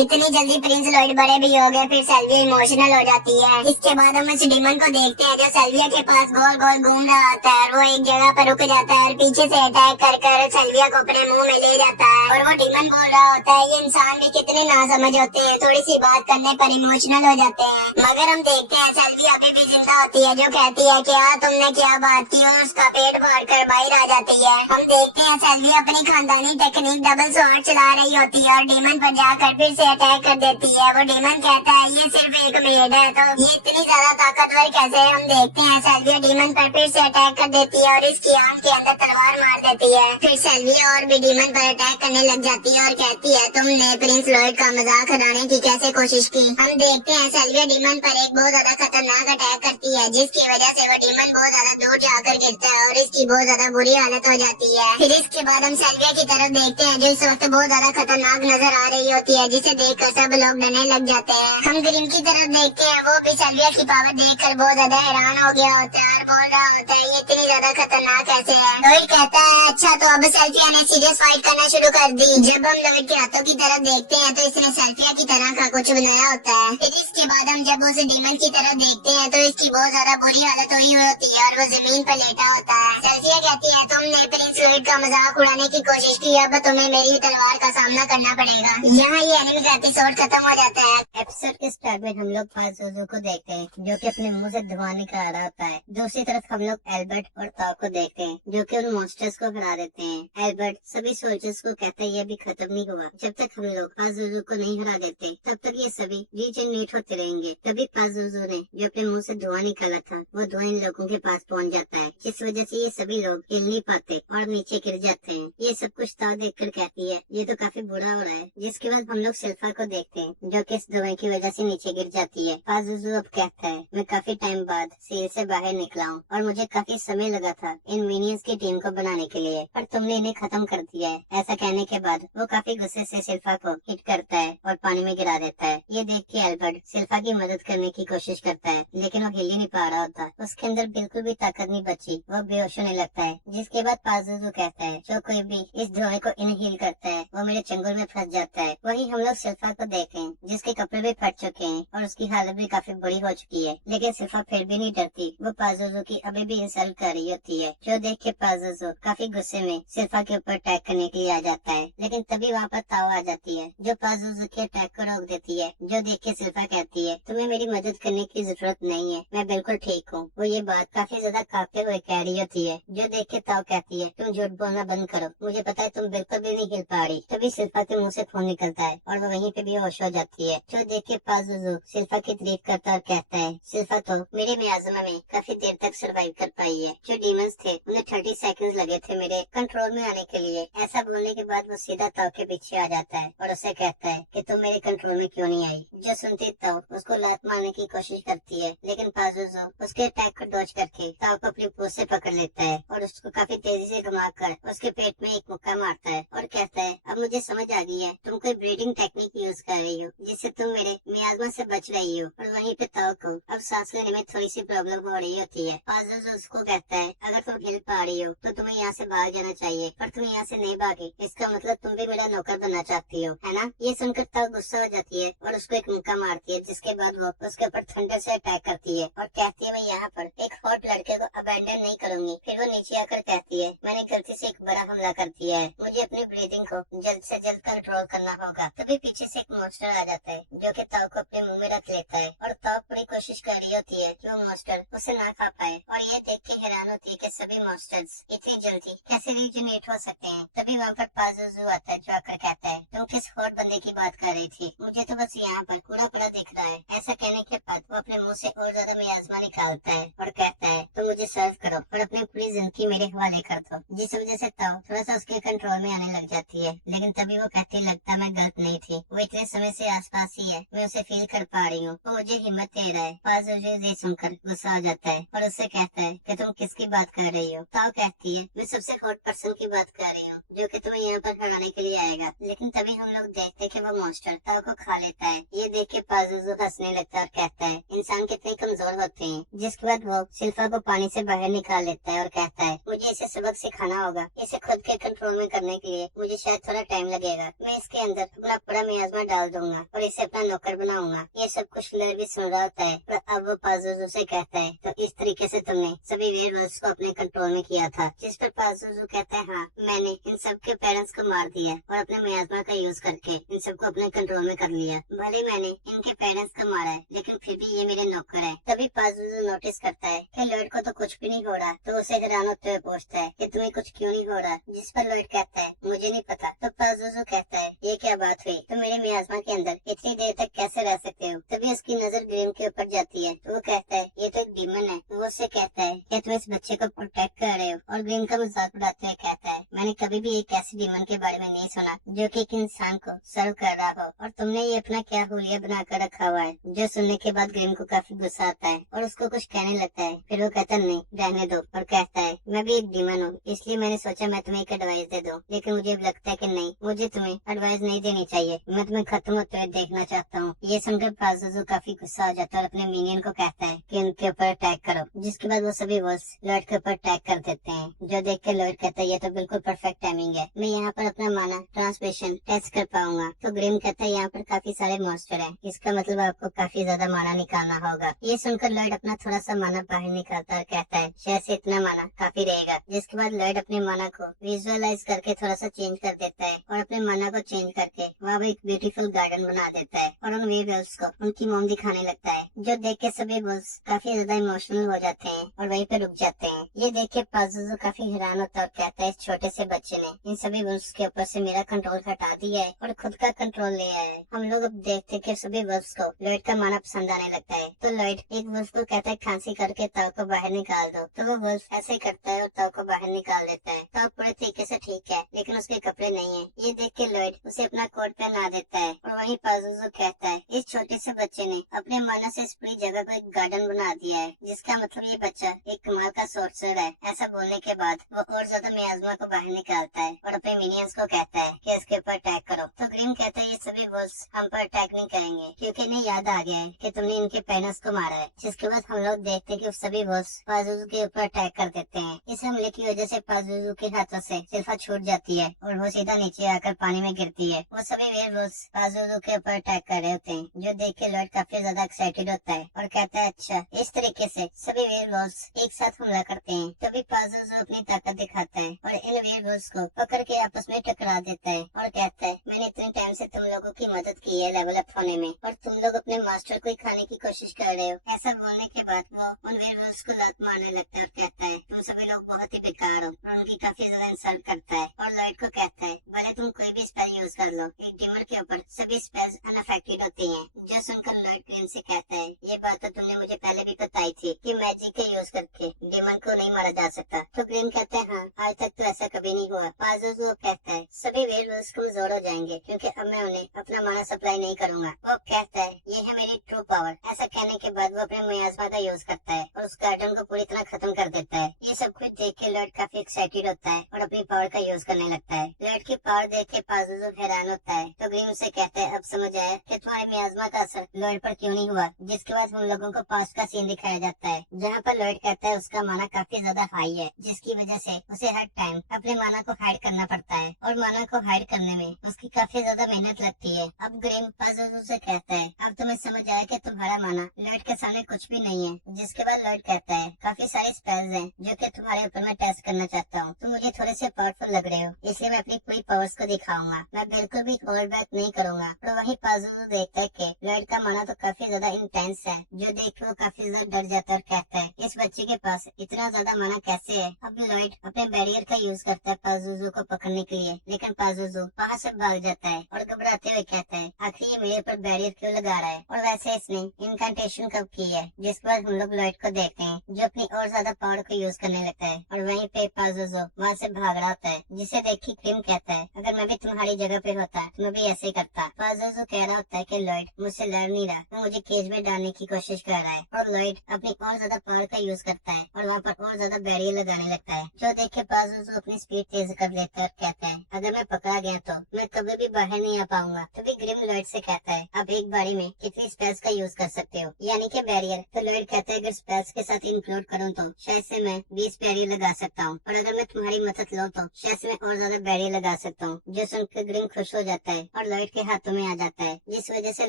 कितनी जल्दी प्रिंस लॉयड बड़े भी हो गए। फिर सेल्फिया इमोशनल हो जाती है। इसके बाद हम उस डीमन को देखते हैं जो सेल्फिया के पास गोल गोल घूम रहा होता है, वो एक जगह पर रुक जाता है और पीछे से अटैक कर सेल्फिया को अपने मुंह में ले जाता है। और वो डीमन बोल रहा होता है ये इंसान भी कितने नासमझ होते हैं, थोड़ी सी बात करने पर इमोशनल हो जाते हैं। मगर हम देखते हैं सेल्फिया अभी भी जिंदा होती है, जो कहती है क्या तुमने क्या बात की, और उसका पेट फाड़ कर बाहर आ जाती है। हम देखते हैं सेल्फिया अपनी खानदानी टेक्निक डबल स्वॉर्ड चला रही होती है और डीमन पर जाकर फिर से अटैक कर देती है। वो डीमन कहता है ये सिर्फ एक मेड है, तो ये इतनी ज्यादा ताकतवर कैसे है। हम देखते हैं सेल्फिया डीमन पर फिर से अटैक कर देती है और इसकी आंख के अंदर तलवार मार देती है। फिर सेल्फिया और भी डीमन पर अटैक करने लग जाती है और कहती है तुमने प्रिंस लॉयड का मजाक उड़ाने की कैसे कोशिश की। हम देखते हैं सेल्फिया डीमन पर एक बहुत ज्यादा खतरनाक अटैक करती है, जिसकी वजह से वो डीमन बहुत ज्यादा दूर जाकर गिरता है और इसकी बहुत ज्यादा बुरी हालत हो जाती है। फिर इसके बाद हम सेल्फिया की तरफ देखते हैं जो इस वक्त बहुत ज्यादा खतरनाक नजर आ रही होती है, जिसे देखकर सब लोग डरने लग जाते हैं। हम ग्रीम की तरफ देखते हैं, वो भी सेल्फिया की पावर देखकर बहुत ज्यादा हैरान हो गया होता है और बोल रहा होता है ये इतनी ज्यादा खतरनाक कैसे है। लॉयड कहता है अच्छा तो अब सेल्फिया ने सीरियस फाइट करना शुरू कर दी। जब हम लॉयड के हाथों की तरफ देखते हैं तो इसने सेल्फिया की तरह का कुछ बनाया होता है। फिर इसके बाद हम जब उस डीमन की तरफ देखते हैं तो इसकी बहुत ज्यादा बुरी हालत हुई होती है और वो जमीन पर लेटा होता है। सेल्फिया कहती है तुमने प्रिंस लॉयड का मजाक उड़ाने की कोशिश की, अब तुम्हें मेरी तलवार का सामना करना पड़ेगा। यहाँ ये एनिमी का एपिसोड खत्म हो जाता है। एपिसोड के स्टार्ट में हम लोग फाजुजू को देखते हैं जो कि अपने मुंह से धुआं निकाल रहा होता है। दूसरी तरफ हम लोग एल्बर्ट और ताव को देखते हैं जो कि उन मॉन्स्टर्स को हरा देते हैं। एल्बर्ट सभी सोल्जर्स को कहता है ये अभी खत्म नहीं हुआ, जब तक हम लोग फाजुजू को नहीं हरा देते तब तक ये सभी रीजनरेट होते रहेंगे। तभी फाजुजू ने जो अपने मुंह से धुआं निकाला था वो धुआं इन लोगों के पास पहुंच जाता है, जिस वजह से ये सभी लोग हिल नहीं पाते और नीचे गिर जाते हैं। ये सब कुछ ताव देखकर कहती है ये तो काफी बुरा हो रहा है। जिसके बाद हम लोग सिल्फा को देखते हैं जो कि इस धुएं की वजह से नीचे गिर जाती है। फाजुजू अब कहता है मैं काफी टाइम बाद सील से बाहर निकला हूँ और मुझे काफी समय लगा था इन मिनियंस की टीम को बनाने के लिए, पर तुमने इन्हें खत्म कर दिया है। ऐसा कहने के बाद वो काफी गुस्से से सिल्फा को हिट करता है और पानी में गिरा देता है। ये देख के एल्बर्ट सिल्फा की मदद करने की कोशिश करता है, लेकिन वो हिल ही नहीं पा रहा होता। उसके अंदर बिल्कुल भी ताकत नहीं बची, वो बेहोश होने लगता है। जिसके बाद फाजुजू कहता है जो कोई भी इस धुएं को इनहेल करता है वो मेरे चंगुल में फंस जाता है। वही हम लोग सिल्फा को देखें जिसके कपड़े भी फट चुके हैं और उसकी हालत भी काफी बुरी हो चुकी है, लेकिन सिल्फा फिर भी नहीं डरती। वो फाजुजू की अभी भी इंसल्ट कर रही होती है, जो देख के फाजुजू काफी गुस्से में सिल्फा के ऊपर अटैक करने के लिए आ जाता है। लेकिन तभी वहाँ पर ताव आ जाती है जो फाजुजू के अटैक को रोक देती है, जो देख के सिल्फा कहती है तुम्हें मेरी मदद करने की जरूरत नहीं है, मैं बिल्कुल ठीक हूँ। वो ये बात काफी ज्यादा कांपते हुए कह रही होती है, जो देख के ताओ कहती है तुम झूठ बोलना बंद करो, मुझे पता है तुम बिल्कुल भी नहीं हिल पा रही। तभी सिल्फा के मुंह से खून निकलता है और वो वहीं पे भी होश हो जाती है, जो देख के पाजुजू सिल्फा की तारीफ करता और कहता है सिल्फा तो मेरे मियाज़मा में काफी देर तक सर्वाइव कर पाई है। जो डीमंस थे उन्हें 30 सेकंड्स लगे थे मेरे कंट्रोल में आने के लिए। ऐसा बोलने के बाद वो सीधा ताओ के पीछे आ जाता है और उसे कहता है कि तुम मेरे कंट्रोल में क्यों नहीं आई। जो सुनती ताओ उसको लात मारने की कोशिश करती है, लेकिन पाजुजू उसके अटैक को डॉज करके ताओ को अपनी पूंछ से पकड़ लेता है और उसको काफी तेजी से घुमा कर उसके पेट में एक मुक्का मारता है और कहता है अब मुझे समझ आ गई है तुम कोई ब्रीडिंग टेक्निक यूज कर रही हो जिससे तुम मेरे मियाज़मा से बच रही हो। और वहीं पे ताओ को अब सांस लेने में थोड़ी सी प्रॉब्लम हो रही होती है। पाजुजू उसको कहता है अगर तुम हिल पा रही हो तो तुम्हें यहाँ से भाग जाना चाहिए, पर तुम यहाँ से नहीं भागी, इसका मतलब तुम भी मेरा नौकर बनना चाहती हो, है ना। ये सुनकर ताओ गुस्सा हो जाती है और उसको एक मुक्का मारती है, जिसके बाद वो उसके ऊपर थंडर से अटैक करती है और कहती है मैं यहाँ पर एक हॉट लड़के को अबैंडन नहीं करूंगी। फिर वो नीचे आकर कहती है मैंने गलती से एक बड़ा हमला कर दिया है, मुझे अपनी ब्रीदिंग को जल्द से जल्द कंट्रोल करना होगा। तभी पीछे से एक मॉन्स्टर आ जाता है जो कि ताओ को अपने मुंह में रख लेता है और ताओ पूरी कोशिश कर रही होती है कि वो मॉन्स्टर उसे ना खा पाए और ये देख के हैरान होती है कि सभी मॉन्स्टर्स इतनी जल्दी कैसे रीजनरेट हो सकते हैं। तभी वहाँ पर पाजुजू आता है जो आकर कहता है तुम किस हॉट बंदे की बात कर रही थी, मुझे तो बस यहाँ पर कूड़ा पड़ा दिख रहा है। ऐसा कहने के बाद वो अपने मुंह से और ज्यादा मियाज़मा निकालता है और कहता है तुम मुझे सर्व करो और अपनी पूरी जिंदगी मेरे हवाले कर दो, जिस वजह से ताओ थोड़ा सा उसके कंट्रोल में आने लग जाती है। लेकिन तभी वो कहती लगता मैं गलत नहीं थी, वो इतने समय से आसपास ही है, मैं उसे फील कर पा रही हूँ, वो मुझे हिम्मत दे रहा है। पाजुजू ये सुनकर गुस्सा आ जाता है और उससे कहता है कि तुम किसकी बात कर रही हो। ताओ कहती है मैं सबसे हॉट पर्सन की बात कर रही हूँ जो कि तुम्हें यहाँ पर हराने के लिए आएगा। लेकिन तभी हम लोग देखते कि वो मॉन्स्टर ताओ को खा लेता है। ये देख के पाजुजू हंसने लगता है और कहता है इंसान कितने कमजोर होते हैं। जिसके बाद वो सिल्फा को पानी से बाहर निकाल लेता है और कहता है मुझे इसे सबक सिखाना होगा, इसे खुद के कंट्रोल में करने के लिए मुझे शायद थोड़ा टाइम लगेगा। मैं इसके अंदर अपना पूरा मियाज़मा डाल दूंगा और इसे अपना नौकर बनाऊंगा। ये सब कुछ लर भी सुन रहा होता है और अब वो पाजुजू से कहता है तो इस तरीके से तुमने सभी वेयरवुल्व्स को अपने कंट्रोल में किया था। जिस पर पाजुजू कहता है हाँ मैंने इन सबके पेरेंट्स को मार दिया और अपने मियाज़मा का यूज करके इन सबको अपने कंट्रोल में कर लिया। भले मैंने इनके पेरेंट्स को मारा है लेकिन फिर भी ये मेरे नौकर है। तभी पाजुजू नोटिस करता है कि लॉयड को तो कुछ भी नहीं हो रहा, तो उसे हैरान होते हुए पूछता है कि तुम्हें कुछ क्यों नहीं हो रहा। जिस पर लॉयड कहता है मुझे नहीं पता। तो पाजुजू कहता है ये क्या बात हुई, तुम मेरे मियाज़मा के अंदर इतनी देर तक कैसे रह सकते हो। तभी उसकी नजर ग्रीम के ऊपर जाती है तो वो कहता है ये तो एक डीमन है। वो उससे कहता है कि तुम इस बच्चे को प्रोटेक्ट कर रहे हो और ग्रीम का मजाक उड़ाते हुए कहता है मैंने कभी भी एक ऐसे डीमन के बारे में नहीं सुना जो कि एक इंसान को सर्व कर रहा हो, और तुमने ये अपना क्या हुलिया बनाकर रखा हुआ है। जो सुनने के बाद ग्रीम को काफी गुस्सा आता है और उसको कुछ कहने लगता है। फिर वो कहता नहीं रहने दो और कहता है मैं भी एक डीमन हूँ, इसलिए मैंने सोचा मैं तुम्हें एक एडवाइस दे दूं, लेकिन मुझे अब लगता है कि नहीं, मुझे तुम्हें एडवाइस नहीं देनी चाहिए, मैं तुम्हें खत्म होते हुए देखना चाहता हूँ। ये सुनकर पाजुजू काफी गुस्सा हो जाता है और अपने मिनियन को कहता है कि उनके ऊपर अटैक करो। जिसके बाद वो सभी वॉल्स लॉयड के ऊपर अटैक कर देते हैं। जो देख के लॉयड कहता है ये तो बिल्कुल परफेक्ट टाइमिंग है, मैं यहाँ पर अपना माना ट्रांसमिशन टेस्ट कर पाऊंगा। तो ग्रीम कहता है यहाँ पर काफी सारे मॉन्स्टर हैं, इसका मतलब आपको काफी ज्यादा माना निकालना होगा। ये सुनकर लॉयड अपना थोड़ा सा माना बाहर निकालता है और कहता है शायद से इतना माना काफी रहेगा। जिसके बाद लॉयड अपने माना को विजुअलाइज करके थोड़ा सा चेंज कर देता है और अपने माना को चेंज करके वहाँ एक ब्यूटीफुल गार्डन बना देता है और उन वेयरवुल्व्स को उनकी मॉम दिखाने लगता है। जो देख के सभी वुल्व्स काफी ज्यादा इमोशनल हो जाते हैं और वहीं पे रुक जाते हैं। ये देख के पाजुजू काफी हैरान होता है और कहता है इस छोटे से बच्चे ने इन सभी वुल्व्स के ऊपर से मेरा कंट्रोल हटा दिया है और खुद का कंट्रोल ले आया है। हम लोग अब देखते कि सभी वुल्व्स को लॉयड का माना पसंद आने लगता है। तो लॉयड एक वुल्फ को कहता है खांसी करके ताऊ को बाहर निकाल दो। तो वो वुल्फ ऐसे करता है और ताऊ को बाहर निकाल देता है। ताऊ पूरे तरीके से ठीक है लेकिन उसके कपड़े नहीं है। ये देख के लॉयड उसे अपना कोट पहना देता है और वहीं पाजुजू कहता है इस छोटे से बच्चे ने अपने माना से इस पूरी जगह को एक गार्डन बना दिया है, जिसका मतलब ये बच्चा एक कमाल का सोर्सर है। ऐसा बोलने के बाद वो और ज्यादा मियाज़मा को बाहर निकालता है और अपने मिनियंस को कहता है कि इसके ऊपर अटैक करो। तो ग्रीम कहता है ये सभी वुल्व्स हम पर अटैक नहीं करेंगे क्योंकि इन्हें याद आ गया है कि तुमने इनके पेरेंट्स को मारा है। जिसके बाद हम लोग देखते हैं कि सभी वुल्व्स पाजुजू के ऊपर अटैक कर देते हैं। इस हमले की वजह से पाजुजू के हाथों से सिल्फा छूट जाती है और वो सीधा नीचे आकर पानी में गिरती है। वो सभी वेयरवुल्व्स पाजुजू के ऊपर अटैक कर रहे होते हैं, जो देख के लॉयड काफी ज्यादा एक्साइटेड होता है और कहता है अच्छा इस तरीके से सभी वेयरवुल्व्स एक साथ हमला करते हैं। तभी पाजुजू अपनी ताकत दिखाता है और इन वेयरवुल्व्स को पकड़ के आपस में टकरा देता है और कहता है मैंने इतने टाइम से तुम लोगों लोगों की मदद की है लेवल अप होने में, और तुम लोग अपने मास्टर को ही खाने की कोशिश कर रहे हो। ऐसा बोलने के बाद वो उन वेयरवुल्व्स को लात मारने लगता है और कहता है तुम सभी लोग बहुत ही बेकार हो, और उनकी काफी ज्यादा इंसल्ट करता है और लॉयड को कहता है भले तुम कोई भी स्पेल यूज कर लो, एक डीमन के ऊपर सभी स्पेल्स अनअफेक्टेड होती हैं। जो सुनकर लॉयड ग्रीम से कहता है ये बात तो तुमने मुझे पहले भी बताई थी कि मैजिक का यूज करके डीमन को नहीं मारा जा सकता। तो ग्रीम कहता है हाँ, आज तक तो ऐसा कभी नहीं हुआ। पाजुजू कहता है सभी वेयरवुल्व्स कमजोर हो जाएंगे क्योंकि अब मैं उन्हें अपना माना सप्लाई नहीं करूंगा। वो कहता है ये है मेरी ट्रू पावर। ऐसा कहने के बाद वो अपने मियाज़मा का यूज करता है और उस गार्डन को पूरी तरह खत्म कर देता है। ये सब कुछ देख के लॉयड काफी एक्साइटेड होता है और अपनी पावर का यूज करने लगता है। लॉयड की पावर देख के पाजुजू हैरान होता है तो ग्रीम से कहते हैं अब समझ आया कि तुम्हारे मियाज़मा का असर लॉयड पर क्यों नहीं हुआ। जिसके बाद हम लोगों को पास्ट का सीन दिखाया जाता है जहाँ पर लॉयड कहता है उसका माना काफी ज्यादा हाई है, जिसकी वजह से उसे हर टाइम अपने माना को हाइड करना पड़ता है और माना को हाइड करने में उसकी काफी ज्यादा मेहनत लगती है। अब ग्रीम पाजुजू से कहता है अब तुम्हें समझ आया कि तुम्हारा माना लॉयड के सामने कुछ भी नहीं है। जिसके बाद लॉयड कहता है काफी सारे स्पेल्स हैं जो कि तुम्हारे ऊपर मैं टेस्ट करना चाहता हूँ। तुम मुझे थोड़े से पावरफुल लग रहे हो, इसलिए मैं अपनी पूरी पावर्स को दिखाऊंगा। मैं बिल्कुल भी होल्ड बैक नहीं करूंगा। और वही पाजुजू देखता है कि लॉयड का माना तो काफी ज्यादा इंटेंस है, जो देख के वो काफी ज्यादा डर जाता है और कहता है इस बच्चे के पास इतना ज्यादा माना कैसे है। अब लॉयड अपने बैरियर का यूज करता है पाजुजू को पकड़ने के लिए, लेकिन पाजुजू वहाँ से भाग जाता है और घबराते हुए कहता है आखिर ये मेरे ऊपर बैरियर क्यों लगा रहा है और वैसे इसने इनकांटेशन कब की है। जिसके बाद हम लोग लॉयड को देखते हैं जो अपनी और ज्यादा पावर को यूज करने लगता है और वहीं पे पाजुजू वहाँ से भाग रहा होता है, जिसे देखी क्रीम कहता है अगर मैं भी तुम्हारी जगह पे होता तो मैं भी ऐसे ही करता। पाजुजू कह रहा होता है कि लॉयड मुझसे लड़ नहीं रहा, वो मुझे केज में डालने की कोशिश कर रहा है। और लॉयड अपनी और ज्यादा पावर का यूज करता है और वहाँ पर और ज्यादा बैरियर लगाने लगता है, जो देख के पाजुजू अपनी स्पीड तेज कर लेता है और कहता है अगर मैं पकड़ा गया तो मैं कभी भी बाहर नहीं आ पाऊंगा। तभी ग्रिम लॉयड से कहता है अब एक बारी में कितनी स्पेल्स का यूज कर सकते हो, यानी कि बैरियर। तो लॉयड कहता है अगर स्पेल्स के साथ इंक्लूड करूँ तो शायद से मैं 20 बैरियर लगा सकता हूँ, और अगर मैं तुम्हारी मदद लूँ तो शायद से मैं और ज्यादा बैरियर लगा सकता हूँ। जो सुनकर ग्रिम खुश हो जाता है और लॉयड के हाथों में आ जाता है, जिस वजह से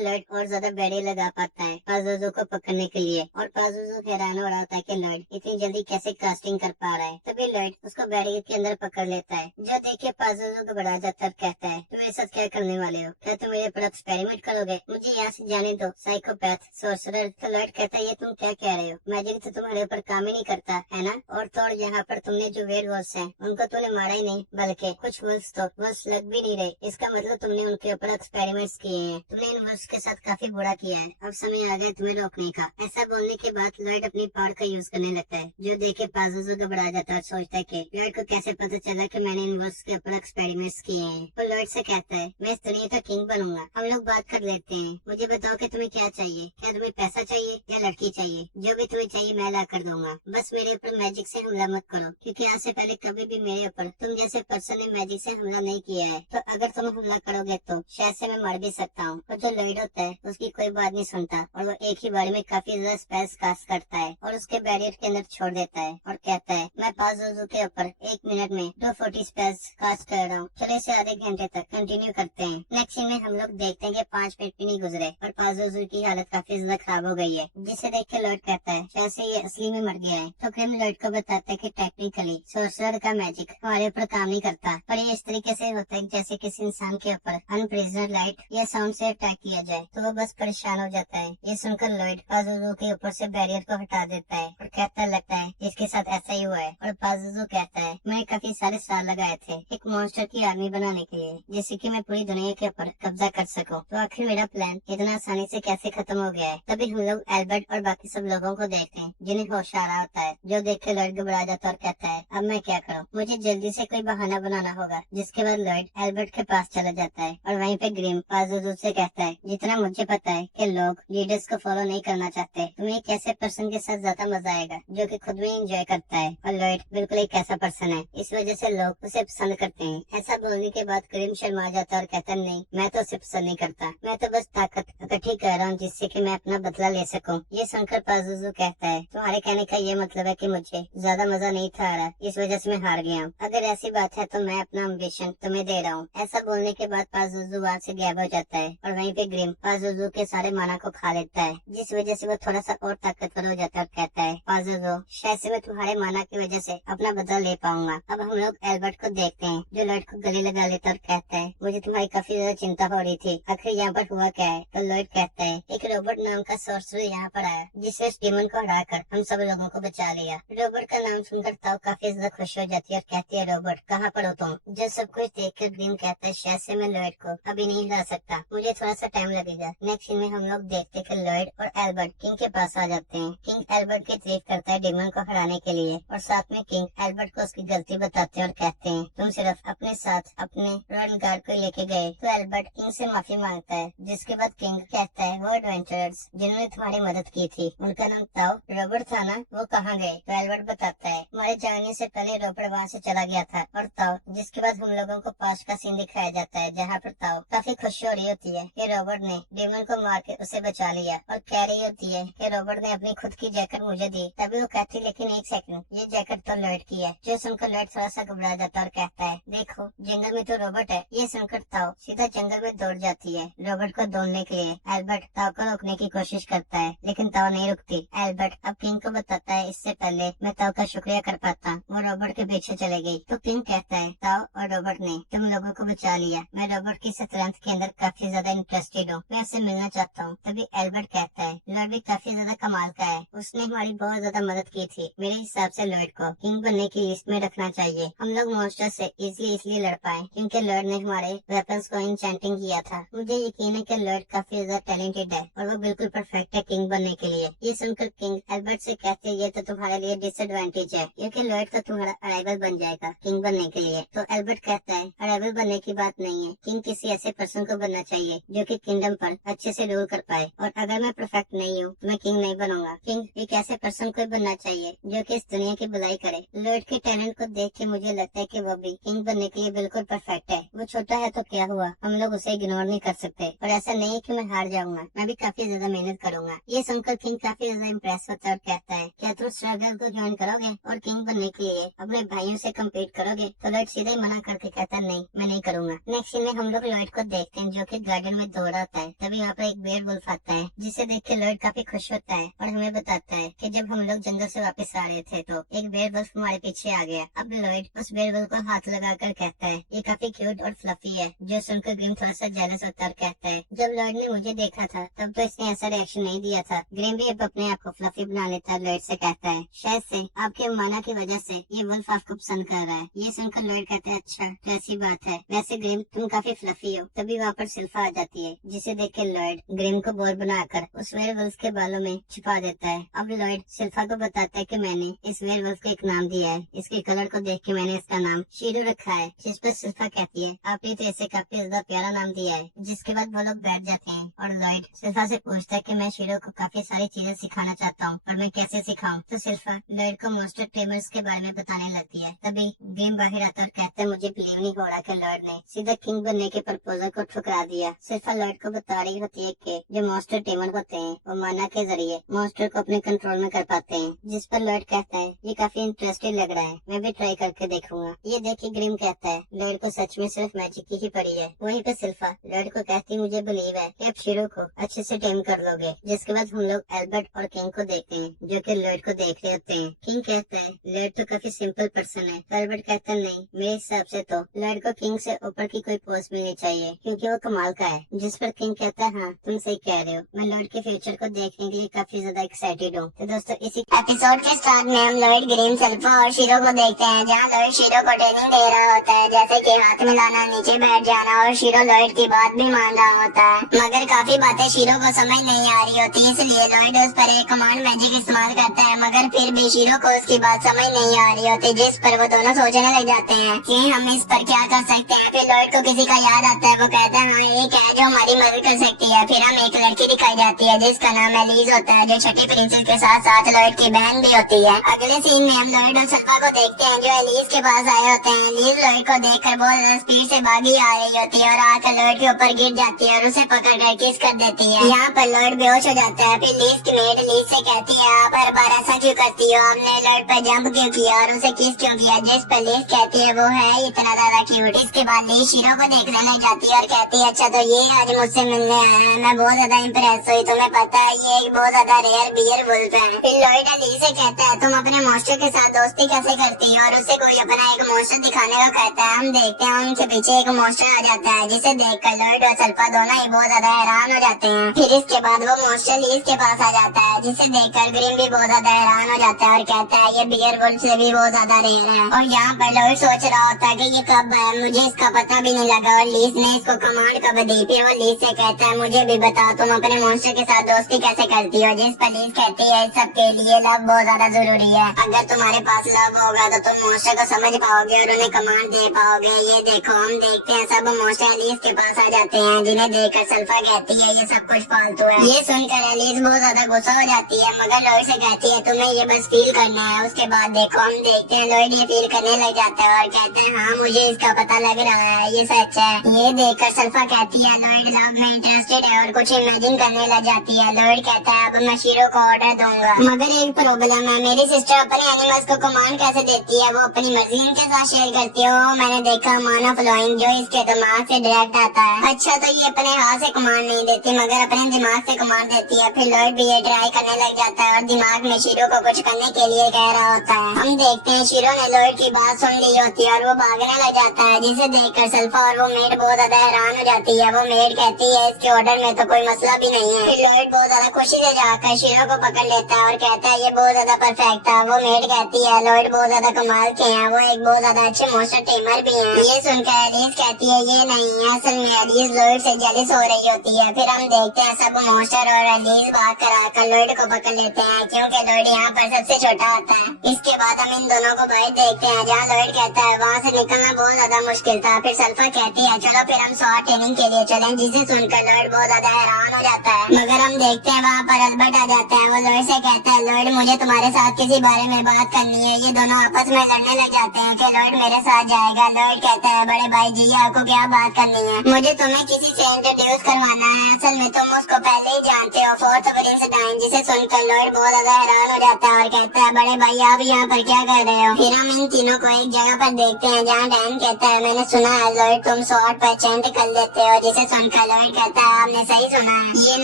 लॉयड और ज्यादा बैरियर लगा पाता है पाजुजू को पकड़ने के लिए। और पाजुजू हैरान हो रहा होता है कि लॉयड इतनी जल्दी कैसे कास्टिंग कर पा रहा है। तभी लॉयड उसको बैरियर के अंदर पकड़ लेता है, जो देखे पाजुजू घबरा जाता है, कहता है तुम मेरे साथ क्या करने वाले हो, क्या तुम मेरे ऊपर एक्सपेरिमेंट करोगे, मुझे यहाँ से जाने दो साइकोपैथ सोर्सरर। तो लॉयड कहता है ये तुम क्या कह रहे हो, मैजिक तो तुम्हारे ऊपर काम ही नहीं करता है ना। और तो और यहाँ पर तुमने जो वेयरवुल्व्स हैं उनको तुमने मारा ही नहीं, बल्कि कुछ वुल्व्स तो वंश लग भी नहीं रहे। इसका मतलब तुमने उनके ऊपर एक्सपेरिमेंट्स किए हैं, तुमने इन वुल्व्स के साथ काफी बुरा किया है। अब समय आ गया तुम्हें रोकने का। ऐसा बोलने के बाद लॉयड अपनी पावर का यूज करने लगता है, जो देखे पाजुजू घबरा जाता है और सोचता है कि लॉयड को कैसे पता चला कि मैंने इन वुल्व्स के ऊपर एक्सपेरिमेंट्स किए हैं। तो लॉयड से कहता है मैं इस दुनिया का किंग बनूंगा, हम लोग बात कर लेते हैं। मुझे बताओ कि तुम्हें क्या चाहिए, क्या तुम्हें पैसा चाहिए या लड़की चाहिए, जो भी तुम्हें चाहिए मैं ला कर दूंगा। बस मेरे ऊपर मैजिक से हमला मत करो, क्योंकि आज से पहले कभी भी मेरे ऊपर तुम जैसे पर्सन ने मैजिक से हमला नहीं किया है। तो अगर तुम हमला करोगे तो शायद से मैं मर भी सकता हूँ। और जो लॉयड होता है उसकी कोई बात नहीं सुनता और वो एक ही बार में काफी ज्यादा स्पेल्स कास्ट करता है और उसके बैरियर के अंदर छोड़ देता है और कहता है मैं पाजुजू के ऊपर 1 मिनट में 240 स्पेल्स कास्ट कर रहा हूँ। चलो इसे आधे घंटे तक कंटिन्यू करते हैं। नेक्स्ट सीन में हम लोग देखते हैं कि 5 मिनट भी नहीं गुजरे और पाजुजू की हालत काफी ज्यादा खराब हो गई है, जिसे देख के लॉयड कहता है शायद से ये असली में मर गया है। तो ग्रिम लॉयड को बताता है कि टेक्निकली सोर्सरर का मैजिक हमारे ऊपर काम नहीं करता, पर ये इस तरीके से होता है जैसे किसी इंसान के ऊपर अनप्रेजर लाइट या साउंड से अटैक किया जाए तो वो बस परेशान हो जाता है। ये सुनकर लॉयड पाजुजू के ऊपर से बैरियर को हटा देता है और कहता लगता है इसके साथ ऐसा ही हुआ है। और पाजुजू कहता है मैं काफी सारे साल लगाए थे एक मॉन्स्टर की आर्मी बनाने के लिए, जिससे कि मैं पूरी दुनिया के ऊपर कब्जा कर सकूं। तो आखिर मेरा प्लान इतना आसानी से कैसे खत्म हो गया है। तभी हम लोग एल्बर्ट और बाकी सब लोगों को देखते हैं जिन्हें होश आ रहा होता है, जो देख के लॉयड घबरा जाता है और कहता है अब मैं क्या करूँ, मुझे जल्दी से कोई बहाना बनाना होगा। जिसके बाद लॉयड एल्बर्ट के पास चला जाता है और वहीं पे ग्रिम पाजुजू से कहता है जितना मुझे पता है कि लोग लीडर्स को फॉलो नहीं करना चाहते, तुम्हें एक ऐसे पर्सन के साथ ज्यादा मजा आएगा जो कि खुद भी एंजॉय करता है। और लॉयड बिल्कुल एक ऐसा पर्सन है, इस वजह से लोग उसे पसंद करते हैं। ऐसा बोलने के बाद ग्रिम शर्मा जाता है और कहता है नहीं मैं तो उसे पसंद नहीं करता, मैं तो बस ताकत इकट्ठी ठीक कर रहा हूँ जिससे कि मैं अपना बदला ले सकूं। ये सुनकर पाजुजू कहता है, तुम्हारे कहने का ये मतलब है कि मुझे ज्यादा मजा नहीं था आ रहा, इस वजह से मैं हार गया हूँ। अगर ऐसी बात है तो मैं अपना एम्बिशन तुम्हें दे रहा हूँ। ऐसा बोलने के बाद पाजुजू वहाँ से गायब हो जाता है और वहीं पे ग्रिम पाजुजू के सारे माना को खा लेता है, जिस वजह से वो थोड़ा सा और ताकतवर हो जाता है और कहता है, पाजुजू शायद से मैं तुम्हारे माना की वजह से अपना बदला ले पाऊंगा। अब हम लोग एल्बर्ट को देखते हैं जो लॉयड को गले लगा लेता है और कहता है, मुझे तुम्हारी काफी ज्यादा चिंता हो रही थी, आखिर यहाँ पर हुआ क्या है? तो लॉयड कहता है, एक रोबोट नाम का सॉर्सरर यहाँ पर आया जिसने डेमन को हराकर हम सब लोगों को बचा लिया। रोबोट का नाम सुनकर ताओ काफी ज्यादा खुश हो जाती है और कहती है, रोबोट कहाँ पर हो तुम? जो सब कुछ देखकर ग्रीन कहता है, शायद से मैं लॉयड को अभी नहीं हरा सकता, मुझे थोड़ा सा टाइम लगेगा। नेक्स्ट सीन में हम लोग देखते कि लॉयड और एल्बर्ट किंग के पास आ जाते हैं। किंग एल्बर्ट की तारीफ करता है डेमन को हराने के लिए और साथ में किंग एल्बर्ट को उसकी गलती बताते हैं और कहते हैं, तुम सिर्फ अपने साथ अपने रॉयल गार्ड को लेके गए। तो एल्बर्ट किंग से माफी मांगता है, जिसके बाद किंग कहता है, वो एडवेंचरर्स जिन्होंने तुम्हारी मदद की थी उनका नाम ताओ रोबर्ट था ना, वो कहाँ गए? तो एल्बर्ट बताता है, हमारे जाने से पहले रोबर्ट वहाँ से चला गया था। और ताओ, जिसके बाद हम लोगों को पास का सीन दिखाया जाता है जहाँ पर ताओ काफी खुश हो रही होती है कि रोबर्ट ने डेमन को मार के उसे बचा लिया और कह रही होती है कि रोबर्ट ने अपनी खुद की जैकेट मुझे दी। तभी वो कहती, लेकिन एक सेकंड, ये जैकेट तो लॉयड की है। जो सुनकर लॉयड थोड़ा सा घबरा जाता है और कहता है, देखो जंगल में तो रोबोट है। ये सुनकर ताओ सीधा जंगल में दौड़ जाती है रोबोट को ढूंढने के लिए। एल्बर्ट ताओ को रोकने की कोशिश करता है लेकिन ताओ नहीं रुकती। एल्बर्ट अब किंग को बताता है, इससे पहले मैं ताओ का शुक्रिया कर पाता, वो रोबोट के पीछे चले गई। तो किंग कहता है, ताओ और रोबोट ने तुम लोगों को बचा लिया, मैं रोबोट की स्ट्रेंथ के अंदर काफी ज्यादा इंटरेस्टेड हूँ, मैं उससे मिलना चाहता हूँ। तभी एल्बर्ट कहता है, लॉयड भी काफी ज्यादा कमाल का है, उसने हमारी बहुत ज्यादा मदद की थी। मेरे हिसाब से लॉयड को किंग बनने की लिस्ट में रखना चाहिए। हम लोग मॉन्स्टर से इजिली इसलिए लड़ पाए क्योंकि लॉयड ने हमारे वेपन्स को इंचेंटिंग किया था। मुझे यकीन है कि लॉयड काफी ज्यादा टैलेंटेड है और वो बिल्कुल परफेक्ट है किंग बनने के लिए। ये सुनकर किंग एल्बर्ट से कहते हैं, ये तो तुम्हारे लिए डिसएडवांटेज है क्योंकि लॉयड तो तुम्हारा अराइवल बन जाएगा किंग बनने के लिए। तो एल्बर्ट कहता है, अराइवल बनने की बात नहीं है, किंग किसी ऐसे पर्सन को बनना चाहिए जो कि किंगडम पर अच्छे से रूल कर पाए, और अगर मैं परफेक्ट नहीं हूँ तो मैं किंग नहीं बनूंगा। किंग एक ऐसे पर्सन को बनना चाहिए जो कि इस दुनिया की भलाई करे। लॉयड के टैलेंट को देख के मुझे लगता है कि वो भी किंग बनने के लिए बिल्कुल परफेक्ट है। वो छोटा है तो क्या हुआ, हम लोग उसे इग्नोर नहीं कर सकते, और ऐसा नहीं है कि मैं हार जाऊंगा, मैं भी काफी ज्यादा मेहनत करूंगा। ये सुनकर किंग काफी ज्यादा इम्प्रेस होता है और कहता है, क्या तुम स्ट्रगल को ज्वाइन करोगे और किंग बनने के लिए अपने भाइयों से कम्पीट करोगे? तो लॉयड सीधे मना करके कहता है, नहीं मैं नहीं करूंगा। नेक्स्ट सीन में हम लोग लॉयड को देखते हैं जो कि गार्डन में दौड़ आता है। तभी यहाँ पर एक वेयरवुल्फ आता है जिसे देख के लॉयड काफी खुश होता है और हमें बताता है कि जब हम लोग जंगल से वापस आ रहे थे तो एक वेयरवुल्फ हमारे पीछे आ गया। अब लॉयड उस वेयरवुल्फ को हाथ लगाकर कहता है, ये काफी क्यूट और फ्लफी है। जो सुनकर ग्रिम थोड़ा सा जेलस होता है और कहता है, जब लॉयड ने मुझे देखा था तब तो इसने ऐसा रिएक्शन नहीं दिया था। ग्रिम भी अब अपने आप को फ्लफी बना लेता है। लॉयड से कहता है, शायद से आपके माना की वजह से ये वुल्फ आपको पसंद कर रहा है। ये सुनकर लॉयड कहता है, अच्छा तो ऐसी बात है, वैसे ग्रिम तुम काफी फ्लफी हो। तभी वहाँ पर सिल्फा आ जाती है जिसे देख के लॉयड ग्रिम को बोर बनाकर उस वेयरवुल्फ के बालों में छुपा देता है। अब लॉयड सिल्फा को बताता है कि मैंने इस वेयरवुल्फ को एक नाम दिया है, इसके कलर को देख के मैंने इसका नाम शीरू रखा है। जिस पर सिल्फा कहती है, आपने तो इसे काफी ज्यादा प्यारा नाम दिया है। जिसके बाद वो लोग बैठ जाते हैं और लॉयड सिल्फा से पूछता है कि मैं शीरू को काफी सारी चीजें सिखाना चाहता हूँ और मैं कैसे सिखाऊं? तो सिल्फा लॉयड को मॉन्स्टर टेमर्स के बारे में बताने लगती है। तभी ग्रिम बाहर आता और कहता है, मुझे बिलीव नहीं हो रहा कि लॉयड ने सीधा किंग बनने के प्रपोजल को ठुकरा दिया। सिल्फा लॉयड को बता रही होती है कि जो मॉन्स्टर टेमर होते हैं वो माना के जरिए मॉन्स्टर को अपने कंट्रोल में कर पाते हैं। जिस पर लॉयड कहता है, ये काफी इंटरेस्टिंग लग रहा है, मैं भी ट्राई करके देखूंगा। ये देखिए ग्रिम कहता है, लॉयड को सच में सिर्फ मैजिक की ही पड़ी है। वहीं पे सिल्फा लॉयड को कहती है, मुझे बिलीव है कि आप शीरो को अच्छे से टेम कर लोगे। जिसके बाद हम लोग एल्बर्ट और किंग को देखते हैं जो कि लॉयड को देख रहे होते हैं। किंग कहता है, लॉयड तो काफी सिंपल पर्सन है। एल्बर्ट कहता है, नहीं मेरे हिसाब से तो लॉयड को किंग से ऊपर की कोई पोस्ट मिलनी चाहिए क्योंकि वो कमाल का है। जिस पर किंग कहता है, हाँ तुम सही कह रहे हो, मैं लॉयड के फ्यूचर को देखने के लिए काफी ज्यादा एक्साइटेड हूँ। तो दोस्तों इसी एपिसोड के स्टार्ट में हम लॉयड, ग्रिम, सिल्फा और शीरो को देखते हैं जहाँ लॉयड शीरो को ट्रेनिंग दे रहा होता है, जैसे कि हाथ मिलाना, नीचे बैठ जाना, और शीरो लॉयड की बात भी मान रहा होता है। मगर काफी बातें शीरो को समझ नहीं आ रही होती, इसलिए लॉयड उस पर एक कमांड मैजिक इस्तेमाल करता है। मगर फिर भी शीरो को उसकी बात समझ नहीं आ रही होती, जिस पर वो दोनों सोचने लग जाते हैं कि हम इस पर क्या कर सकते हैं। फिर लॉयड को किसी का याद आता है, वो कहता है, हाँ एक है जो हमारी मदद कर सकती है। फिर हम एक लड़की दिखाई जाती है जिसका नाम एलिज होता है, जो छठी प्रिंसेस के साथ साथ लॉयड की बहन भी होती है। अगले सीन में हम लॉयड और सिल्फा को देखते हैं जो एलिज के पास आए होते हैं। एलिज लॉयड को देखकर बहुत स्पीड से भागी आ रही होती है और आकर लॉयड के ऊपर गिर जाती है और उसे पकड़ करके किस कर देती है। यहाँ पर लॉयड बेहोश हो जाता है। फिर लीज की मेड लीज से कहती है आप हर बार ऐसा क्यों करती हो, आपने लॉयड पर जंप क्यों किया और उसे किस क्यों किया। जिस पर लीज कहती है वो है इतना ज्यादा क्यूट। इसके बाद लीज शीरो को देखने लग जाती है और कहती है अच्छा तो ये आज मुझसे मिलने आया है, मैं बहुत ज्यादा इम्प्रेस हुई, तुम्हें पता है ये एक बहुत ज्यादा रेयर बियर वुल्फ है। फिर लॉयड लीज से कहता है तुम अपने मॉन्स्टर के साथ दोस्ती कैसे करती हो और उसे कोई अपना एक मॉन्स्टर दिखाने को कहता है। हम देखते हैं उनके पीछे एक मॉन्स्टर आ जाता है जिसे देखकर लॉयड और सल्फा दोनों ही बहुत ज्यादा हैरान हो जाते हैं। फिर इसके बाद वो मॉन्स्टर लीज के पास आ जाता है जिसे देखकर ग्रीम भी बहुत ज्यादा हैरान हो जाता है और कहता है ये बियर वुल्फ से भी बहुत ज्यादा रेयर है। और यहाँ पर लॉयड सोच रहा होता है कि ये कब है, मुझे इसका पता भी नहीं लगा और लीज ने इसको कमांड कब दी। फिर वो लीज से कहता है मुझे भी बताओ तुम अपने मॉन्स्टर के साथ दोस्ती कैसे करती हो। जिस पर लीज कहती है इस सब के लिए लव बहुत ज्यादा जरूरी है, अगर तुम्हारे पास लव होगा तो तुम मॉन्स्टर को समझ पाओगे और उन्हें कमांड दे पाओगे। ये देखो हम देखते हैं सब मॉन्स्टर लीज के पास आ जाते हैं जिन्हें देखकर सल्फा कहती है ये सब कुछ फालतू है। ये सुनकर लीज बहुत ज्यादा गुस्सा हो जाती है मगर लॉयड से कहती है तुम्हें ये बस फील करना है। उसके बाद देखो हम देखते हैं लॉयड ये फील करने लग जाता है और कहते हैं हाँ मुझे इसका पता लग रहा है ये सच है। ये देखकर सल्फा कहती है लॉयड लव में इंटरेस्टेड है और कुछ इमेजिन करने लग जाती है। लॉयड कहता है अब मैं शीरो को ऑर्डर दूंगा मगर एक प्रॉब्लम है, मेरी सिस्टर अपने एनिमल्स को कमांड कैसे देती है, वो अपनी मर्जी इनके साथ शेयर करती है। मैंने देखा मानो फ्लोइंग जो इसके दिमाग से डायरेक्ट आता है। अच्छा तो ये अपने हाथ से कमांड नहीं देती मगर अपने दिमाग से कमांड देती है। फिर लॉयड भी ये ट्राई करने लग जाता है और दिमाग में शीरो को कुछ करने के लिए कह रहा होता है। हम देखते हैं शीरो ने लॉयड की बात सुन ली होती है और वो भागने लग जाता है जिसे देखकर सल्फा और वो मेड बहुत ज्यादा हैरान हो जाती है। वो मेड कहती है इसके ऑर्डर में तो कोई मसला भी नहीं है। फिर लॉयड बहुत ज्यादा खुशी से जाकर शीरो को पकड़ लेता है और कहता है ये बहुत ज्यादा परफेक्ट था। वो मेड कहती है लॉयड बहुत ज्यादा कमाल के हैं, वो एक बहुत ज्यादा अच्छे मॉन्स्टर टेमर भी हैं। ये सुनकर एलिस कहती है ये नहीं है, असल में एलिस लॉयड से जेलस हो रही होती है। फिर हम देखते हैं सब मॉन्स्टर और एलिस भाग कर आकर लॉयड को पकड़ लेते हैं क्योंकि लॉयड यहाँ पर सबसे छोटा आता है। इसके बाद हम इन दोनों को बाहर देखते हैं जहाँ लॉयड कहता है वहाँ से निकलना बहुत ज्यादा मुश्किल था। फिर सल्फा कहती है चलो फिर हम शॉर्ट ट्रेनिंग के लिए चलें, जिसे सुनकर लॉयड बहुत ज्यादा हैरान हो जाता है। मगर हम देखते हैं वहाँ पर अल्बर्ट आ जाता है। वो लॉयड से कहता है लॉयड मुझे तुम्हारे साथ किसी बारे में बात करनी है। ये दोनों आपस में लड़ने लग जाते हैं कि लॉयड मेरे साथ जाएगा। लॉयड कहता है बड़े भाई जी आपको क्या बात करनी है, मुझे तुम्हें किसी से इंट्रोड्यूस करवाना है, असल में तुम उसको पहले ही जानते हो, फोर्थ प्रिंस डाइन। जिसे सुनकर लॉयड बहुत ज्यादा हैरान हो जाता है और कहता है बड़े भाई आप यहाँ पर क्या कर रहे हो। फिर हम इन तीनों को एक जगह पर देखते हैं जहाँ डाइन कहता है मैंने सुना है लॉयड तुम शॉर्ट पर चेंट कर लेते हो। जिसे सुनकर लॉयड कहता है आपने सही सुना है, ये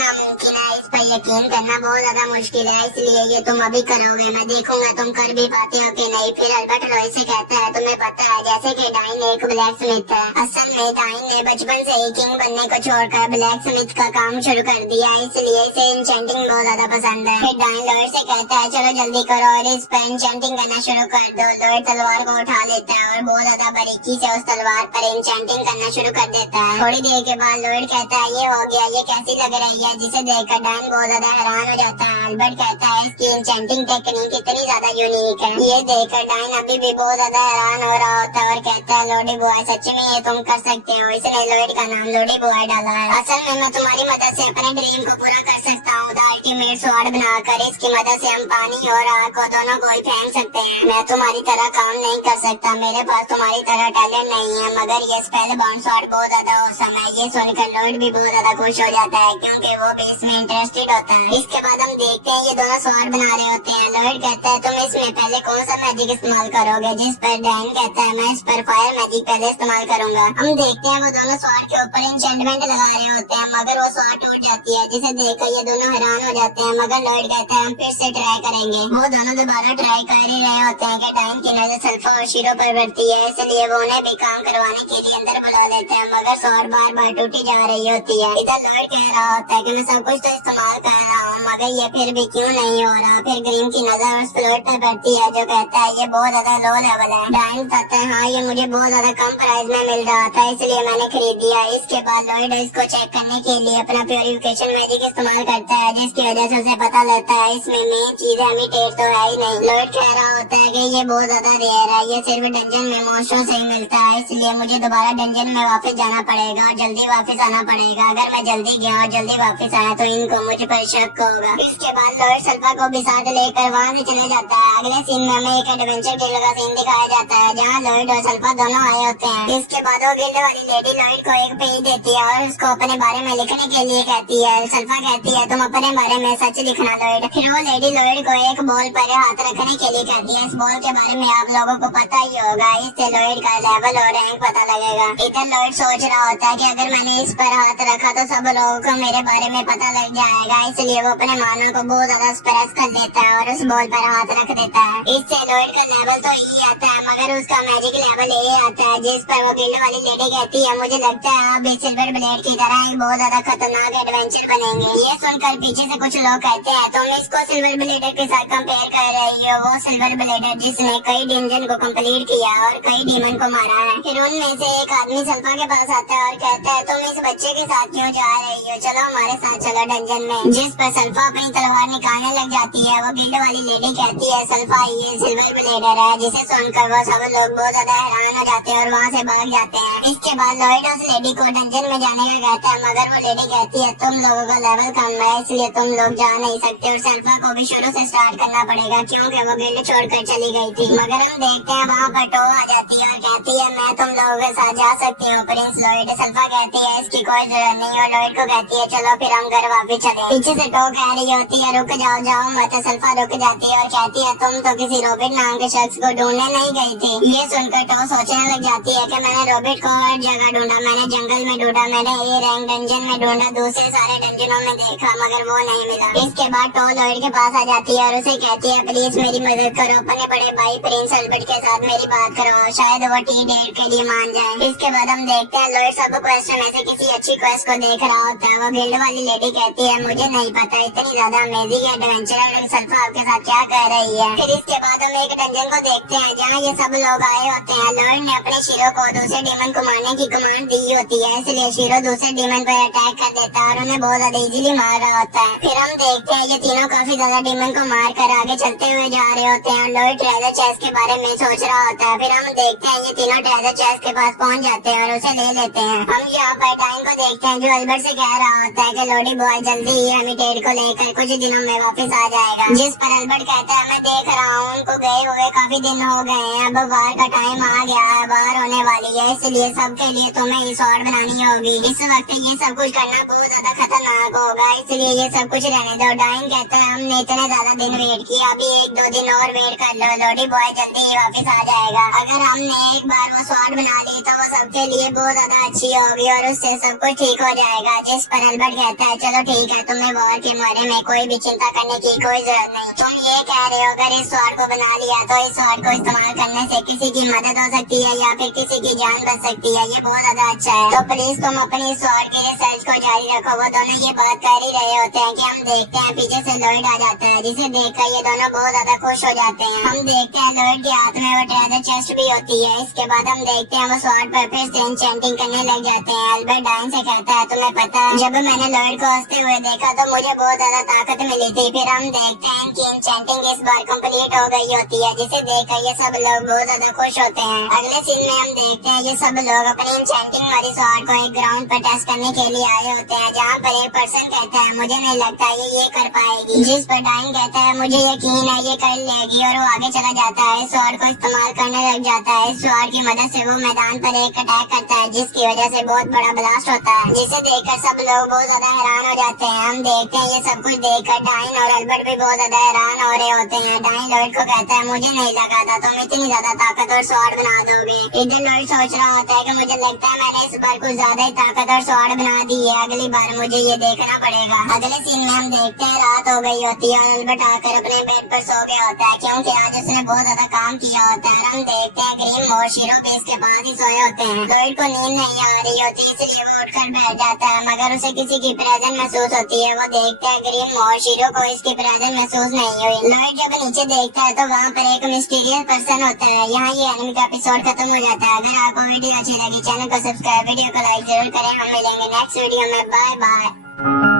नामुमकिन है, इस पर यकीन करना बहुत ज्यादा मुश्किल है, इसलिए ये तुम अभी करोगे, मैं देखूंगा तुम कर भी पाते हो कि नहीं। फिर अल्बर्ट लॉयड से कहता है तुम्हें पता है जैसे कि डाइन एक ब्लैक स्मिथ है, असल में डाइन ने बचपन से ही किंग बनने को छोड़कर ब्लैक स्मिथ का काम शुरू कर दिया, इसलिए इसे इंचेंटिंग बहुत ज्यादा पसंद है। फिर डाइन लॉयड से कहता है चलो जल्दी करो और इस पर इंचेंटिंग करना शुरू कर दो। लॉयड तलवार को उठा लेता है और बहुत ज्यादा बारीकी से उस तलवार पर इंचेंटिंग करना शुरू कर देता है। थोड़ी देर के बाद लॉयड कहता है ये हो गया, ये कैसी लग रही है। जिसे देखकर डाइन बहुत ज्यादा हैरान हो जाता है। अल्बर्ट कहता है इसकी इंचेंटिंग टेक्निक कितनी ज्यादा यूनिक है। ये देखकर डाइन अभी भी बहुत ज्यादा हैरान हो रहा होता है और कहता है लोडी बॉय सच में ये तुम कर सकते हो, इसने लॉयड का नाम लोडी बॉय डाला है। असल में मैं तुम्हारी मदद से अपने ड्रीम को पूरा कर सकता हूँ, अल्टीमेट स्वॉर्ड बनाकर इसकी मदद से हम पानी और आग को दोनों को ही फेंक सकते हैं। मैं तुम्हारी तरह काम नहीं कर सकता, मेरे पास तुम्हारी तरह टैलेंट नहीं है, मगर ये स्पेल बाउंड स्वॉर्ड बहुत ज्यादा औसम है। ये सुनकर लॉयड भी बहुत ज्यादा खुश हो जाता है क्योंकि वो भी इसमें इंटरेस्टेड होता है। इसके बाद हम देखते हैं ये दोनों स्वॉर्ड बना रहे होते हैं। लॉयड कहता है तुम इसमें पहले कौन सा मैजिक इस्तेमाल करोगे। जिस पर डाइन कहता है मैं इस पर फायर मैजिक पहले इस्तेमाल करूंगा। हम देखते हैं वो दोनों स्वॉर्ड के ऊपर एन्चेंटमेंट लगा रहे होते हैं मगर वो स्वॉर्ड टूट जाती है, जिसे देखकर ये दोनों हैरान हो जाते हैं। मगर लॉयड कहता है हम फिर से ट्राई करेंगे। वो दोनों दोबारा ट्राई कर ही रहे होते हैं कि डाइन की नजर सल्फा और शीरो पर पड़ती है, इसलिए वो उन्हें भी काम करवाने के लिए अंदर बुला लेते हैं मगर स्वॉर्ड बार बार टूटी जा रही होती है। इधर लॉयड कह रहा होता है कि मैं सब कुछ तो इस्तेमाल कर रहा हूँ मगर ये फिर भी क्यों नहीं हो रहा। फिर ग्रीन की नजर उस फ्लोट पर पड़ती है जो कहता है ये बहुत ज्यादा लो लेवल है। डाइन कहता है हाँ ये मुझे बहुत ज्यादा कम प्राइस में मिल रहा था इसलिए मैंने खरीद दिया। इसके बाद लॉयड इसको चेक करने के लिए अपना प्योरिफिकेशन मैजिक इस्तेमाल करता है जिसकी वजह से उसे पता लगता है इसमें मेन चीज एमिटेट तो है ही नहीं। लॉयड कह रहा होता है कि ये बहुत ज्यादा रेयर है, ये सिर्फ डंजन में मॉन्स्टरों से ही मिलता है, इसलिए मुझे दोबारा डंजन में वापस जाना पड़ेगा और जल्दी वापस आना पड़ेगा। अगर मैं जल्दी गया और जल्दी वापस आया तो इनको मुझ पर शक होगा होगा। इसके बाद लॉयड सल्फा को भी साथ लेकर वहाँ से चले जाता है। अगले सीन में हमें एक एडवेंचर गिल्ड का सीन दिखाया जाता है जहाँ लॉयड और सल्फा दोनों आए होते हैं। इसके बाद वो गिल्ड वाली लेडी लॉयड को एक पेज देती है और उसको अपने बारे में लिखने के लिए कहती है। सल्फा कहती है तुम अपने बारे में सच लिखना लॉयड। फिर वो लेडी लॉयड को एक बॉल पर हाथ रखने के लिए कहती है। इस बॉल के बारे में आप लोगों को पता ही होगा, इससे लॉयड का लेवल और रैंक पता लगेगा। इधर लॉयड सोच रहा होता है कि अगर मैंने इस पर हाथ रखा तो सब लोगों को मेरे बारे में पता लग जाएगा, इसलिए वो अपने मानव को बहुत ज्यादा स्प्रेस कर देता है और उस बॉल पर हाथ रख देता है। इससे लॉयड का लेवल तो E आता है मगर उसका मैजिक लेवल A आता है, जिस पर वो गिल्ड वाली लेडी कहती है मुझे लगता है आप इस सिल्वर ब्लेड की तरह एक बहुत ज्यादा खतरनाक एडवेंचर बनेंगे। ये सुनकर पीछे से कुछ लोग कहते हैं तुम इसको सिल्वर ब्लेडर के साथ कंपेयर कर रही हो, वो सिल्वर ब्लेडर जिसने कई डंजन को कंप्लीट किया और कई डीमन को मारा है। फिर उनमें से एक आदमी सल्फा के पास आता है और कहता है तुम इस बच्चे के साथ क्यों जा रही हो, चलो हमारे साथ चलो डंजन में। जिस पर सल्फा अपनी तलवार निकालने लग जाती है। वो गिल्ड वाली लेडी कहती है सल्फा ये सिल्वर ब्लेडर है, जिसे सुनकर वो सब लोग बहुत ज्यादा हैरान हो जाते हैं और वहाँ से भाग जाते हैं। इसके बाद लॉयड उस लेडी को डंजन में जाने का कहता है मगर वो लेडी कहती है तुम लोगों का लेवल कम है इसलिए तुम लोग जा नहीं सकते और सल्फा को भी शुरू से स्टार्ट करना पड़ेगा क्योंकि वो गिल्ड छोड़कर चली गई थी। मगर हम देखते हैं वहाँ पर टो आ जाती है और कहती है मैं तुम लोगों के साथ जा सकती हूँ प्रिंस लॉयड। सल्फा कहती है इसकी कोई जरूरत नहीं और लॉयड को कहती है चलो फिर हम घर वापस चले। पीछे से टो कह रही होती है रुक जाओ जाओ मत। सल्फा रुक जाती है और कहती है तुम तो किसी रॉबिट नाम के शख्स को ढूंढने नहीं गई थी। ये सुनकर टो सोचने लग जाती है कि मैंने रॉबिट को हर जगह ढूंढा, मैंने जंगल में ढूंढा, मैंने ए रैंक डंजन में ढूंढा, दूसरे सारे डंजनों में देखा मगर वो नहीं मिला। इसके बाद टो लॉयड के पास आ जाती है और उसे कहती है प्लीज मेरी मदद करो, अपने बड़े भाई प्रिंस अल्बर्ट के साथ मेरी बात करो, शायद वो टी डेट के लिए मान जाए। इसके बाद हम देखते हैं लॉयड सब क्वेश्चन में से किसी अच्छी क्वेस्ट को देख रहा होता है। वो गिल्ड वाली लेडी कहती है मुझे नहीं पता, इतनी ज्यादा अमेजिंग एडवेंचर है, सल्फा आपके साथ क्या कह रही है। फिर इसके बाद हम एक डंजन को देखते हैं जहाँ ये सब लोग आए होते हैं। लॉयड ने अपने शीरो को दूसरे डीमन को मारने की कमांड दी होती है, इसलिए शीरो दूसरे डीमन पर अटैक कर देता है और उन्हें बहुत ज्यादा इजीली मार रहा होता है। फिर हम देखते हैं ये तीनों काफी ज्यादा डीमन को मार कर आगे चलते हुए जा रहे होते हैं। लॉयड ट्रेजर चेस्ट के बारे में सोच रहा होता है। फिर हम देखते हैं ये तीनों ट्रेजर चेस्ट के पास पहुँच जाते हैं और उसे ले लेते हैं। हम यहाँ पर टाइम को देखते हैं जो अल्बर्ट से कह रहा होता है कि लोडी बॉय जल्दी ही हेमिटेड को लेकर कुछ दिनों में वापस आ जाएगा। जिस पर अल्बर्ट कहता है मैं देख रहा हूँ उनको गए हुए काफी दिन हो गए हैं, अब वार का टाइम आ गया है, वार होने वाली है, इसलिए सबके लिए तुम्हें ही स्वॉर्ड बनानी होगी। इस वक्त ये सब कुछ करना बहुत ज्यादा खतरनाक होगा, इसलिए ये सब कुछ रहने दो। डाइन कहता है हमने इतने ज्यादा दिन वेट किया, अभी 1-2 दिन और वेट कर लो, लोडी बॉय जल्दी ही वापस आ जाएगा। अगर हमने एक बार वो स्वॉर्ड बना ली तो वो सबके लिए बहुत ज्यादा अच्छी होगी और उससे सब कुछ ठीक हो जाएगा। जिस पर अल्बर्ट कहता है चलो ठीक है, तुम्हें वॉर के बारे में कोई भी चिंता करने की कोई जरूरत नहीं। तुम ये कह रहे हो अगर इस स्वॉर्ड को बना लिया तो इस स्वॉर्ड को इस्तेमाल करने से किसी की मदद हो सकती है या फिर किसी की जान बच सकती है, ये बहुत ज्यादा अच्छा है। तो प्लीज तुम अपनी स्वॉर्ड के रिसर्च को जारी रखो। वो दोनों ये बात कर ही रहे होते हैं कि हम देखते हैं पीछे से लॉयड आ जाता है, जिसे देखकर ये दोनों बहुत ज्यादा खुश हो जाते हैं। हम देखते हैं लॉयड के हाथ में वो ट्रेजर चेस्ट भी होती है। इसके बाद हम देखते हैं वो स्वॉर्ड पर फिर से एन्चेंटिंग करने लग जाते हैं। अल्बर्ट डाइन से कहता है तुम्हें पता है जब मैंने लॉयड को हंसते हुए देखा तो मुझे बहुत ज्यादा ताकत मिली थी। फिर हम देखते हैं कि एन्चेंटिंग इस बार कंप्लीट हो गई होती है, जिसे देखकर ये सब लोग बहुत ज्यादा खुश होते हैं। अगले सीन में हम देखते हैं ये सब लोग अपनी एन्चेंटिंग वाली स्वॉर्ड को एक ग्राउंड पर टेस्ट करने के लिए आए होते हैं, जहाँ पर एक पर्सन कहता है मुझे नहीं लगता ये कर पाएगी। जिस पर डाइन कहता है मुझे यकीन है ये कर लेगी और वो आगे चला जाता है, स्वॉर्ड को इस्तेमाल करने लग जाता है। स्वॉर्ड की मदद से वो मैदान पर एक अटैक करता है जिसकी वजह से बहुत बड़ा ब्लास्ट होता है, जिसे देखकर सब लोग बहुत ज्यादा हैरान हो जाते हैं। हम देखते हैं ये सब कुछ देखकर डाइन और अल्बर्ट भी बहुत ज्यादा हैरान हो रहे होते हैं। डाइन लॉयड को कहता है मुझे नहीं लगा था तुम इतनी ज्यादा ताकतवर स्वॉर्ड बना दोगे। इधर लॉयड सोच रहा होता है कि मुझे लगता है मैंने इस बार कुछ ज्यादा ही ताकतवर स्वॉर्ड बना दी है, अगली बार मुझे ये देखना पड़ेगा। अगले सीन में हम देखते हैं रात हो गई होती है और अल्बर्ट आकर अपने बेड पर सो गया होता है क्योंकि आज उसने बहुत ज्यादा काम किया होता है। हम देखते हैं ग्रीम और शीरो भी इसके पास ही सोए होते हैं। लॉयड को नींद नहीं आ रही होती इसलिए वो उठकर बैठ जाता है, मगर उसे किसी की प्रेजेंस महसूस होती है। वो देखते हैं ग्रीम और शीरो को इसकी प्रेजेंस महसूस नहीं हुई। लॉयड जब नीचे देखता है तो वहाँ पर एक मिस्टीरियस पर्सन होता है। यहाँ ये एनिमे का एपिसोड खत्म हो जाता है। अगर आपको वीडियो अच्छी लगी चैनल को सब्सक्राइब, वीडियो को लाइक जरूर करें। हम मिलेंगे नेक्स्ट वीडियो में। Bye bye.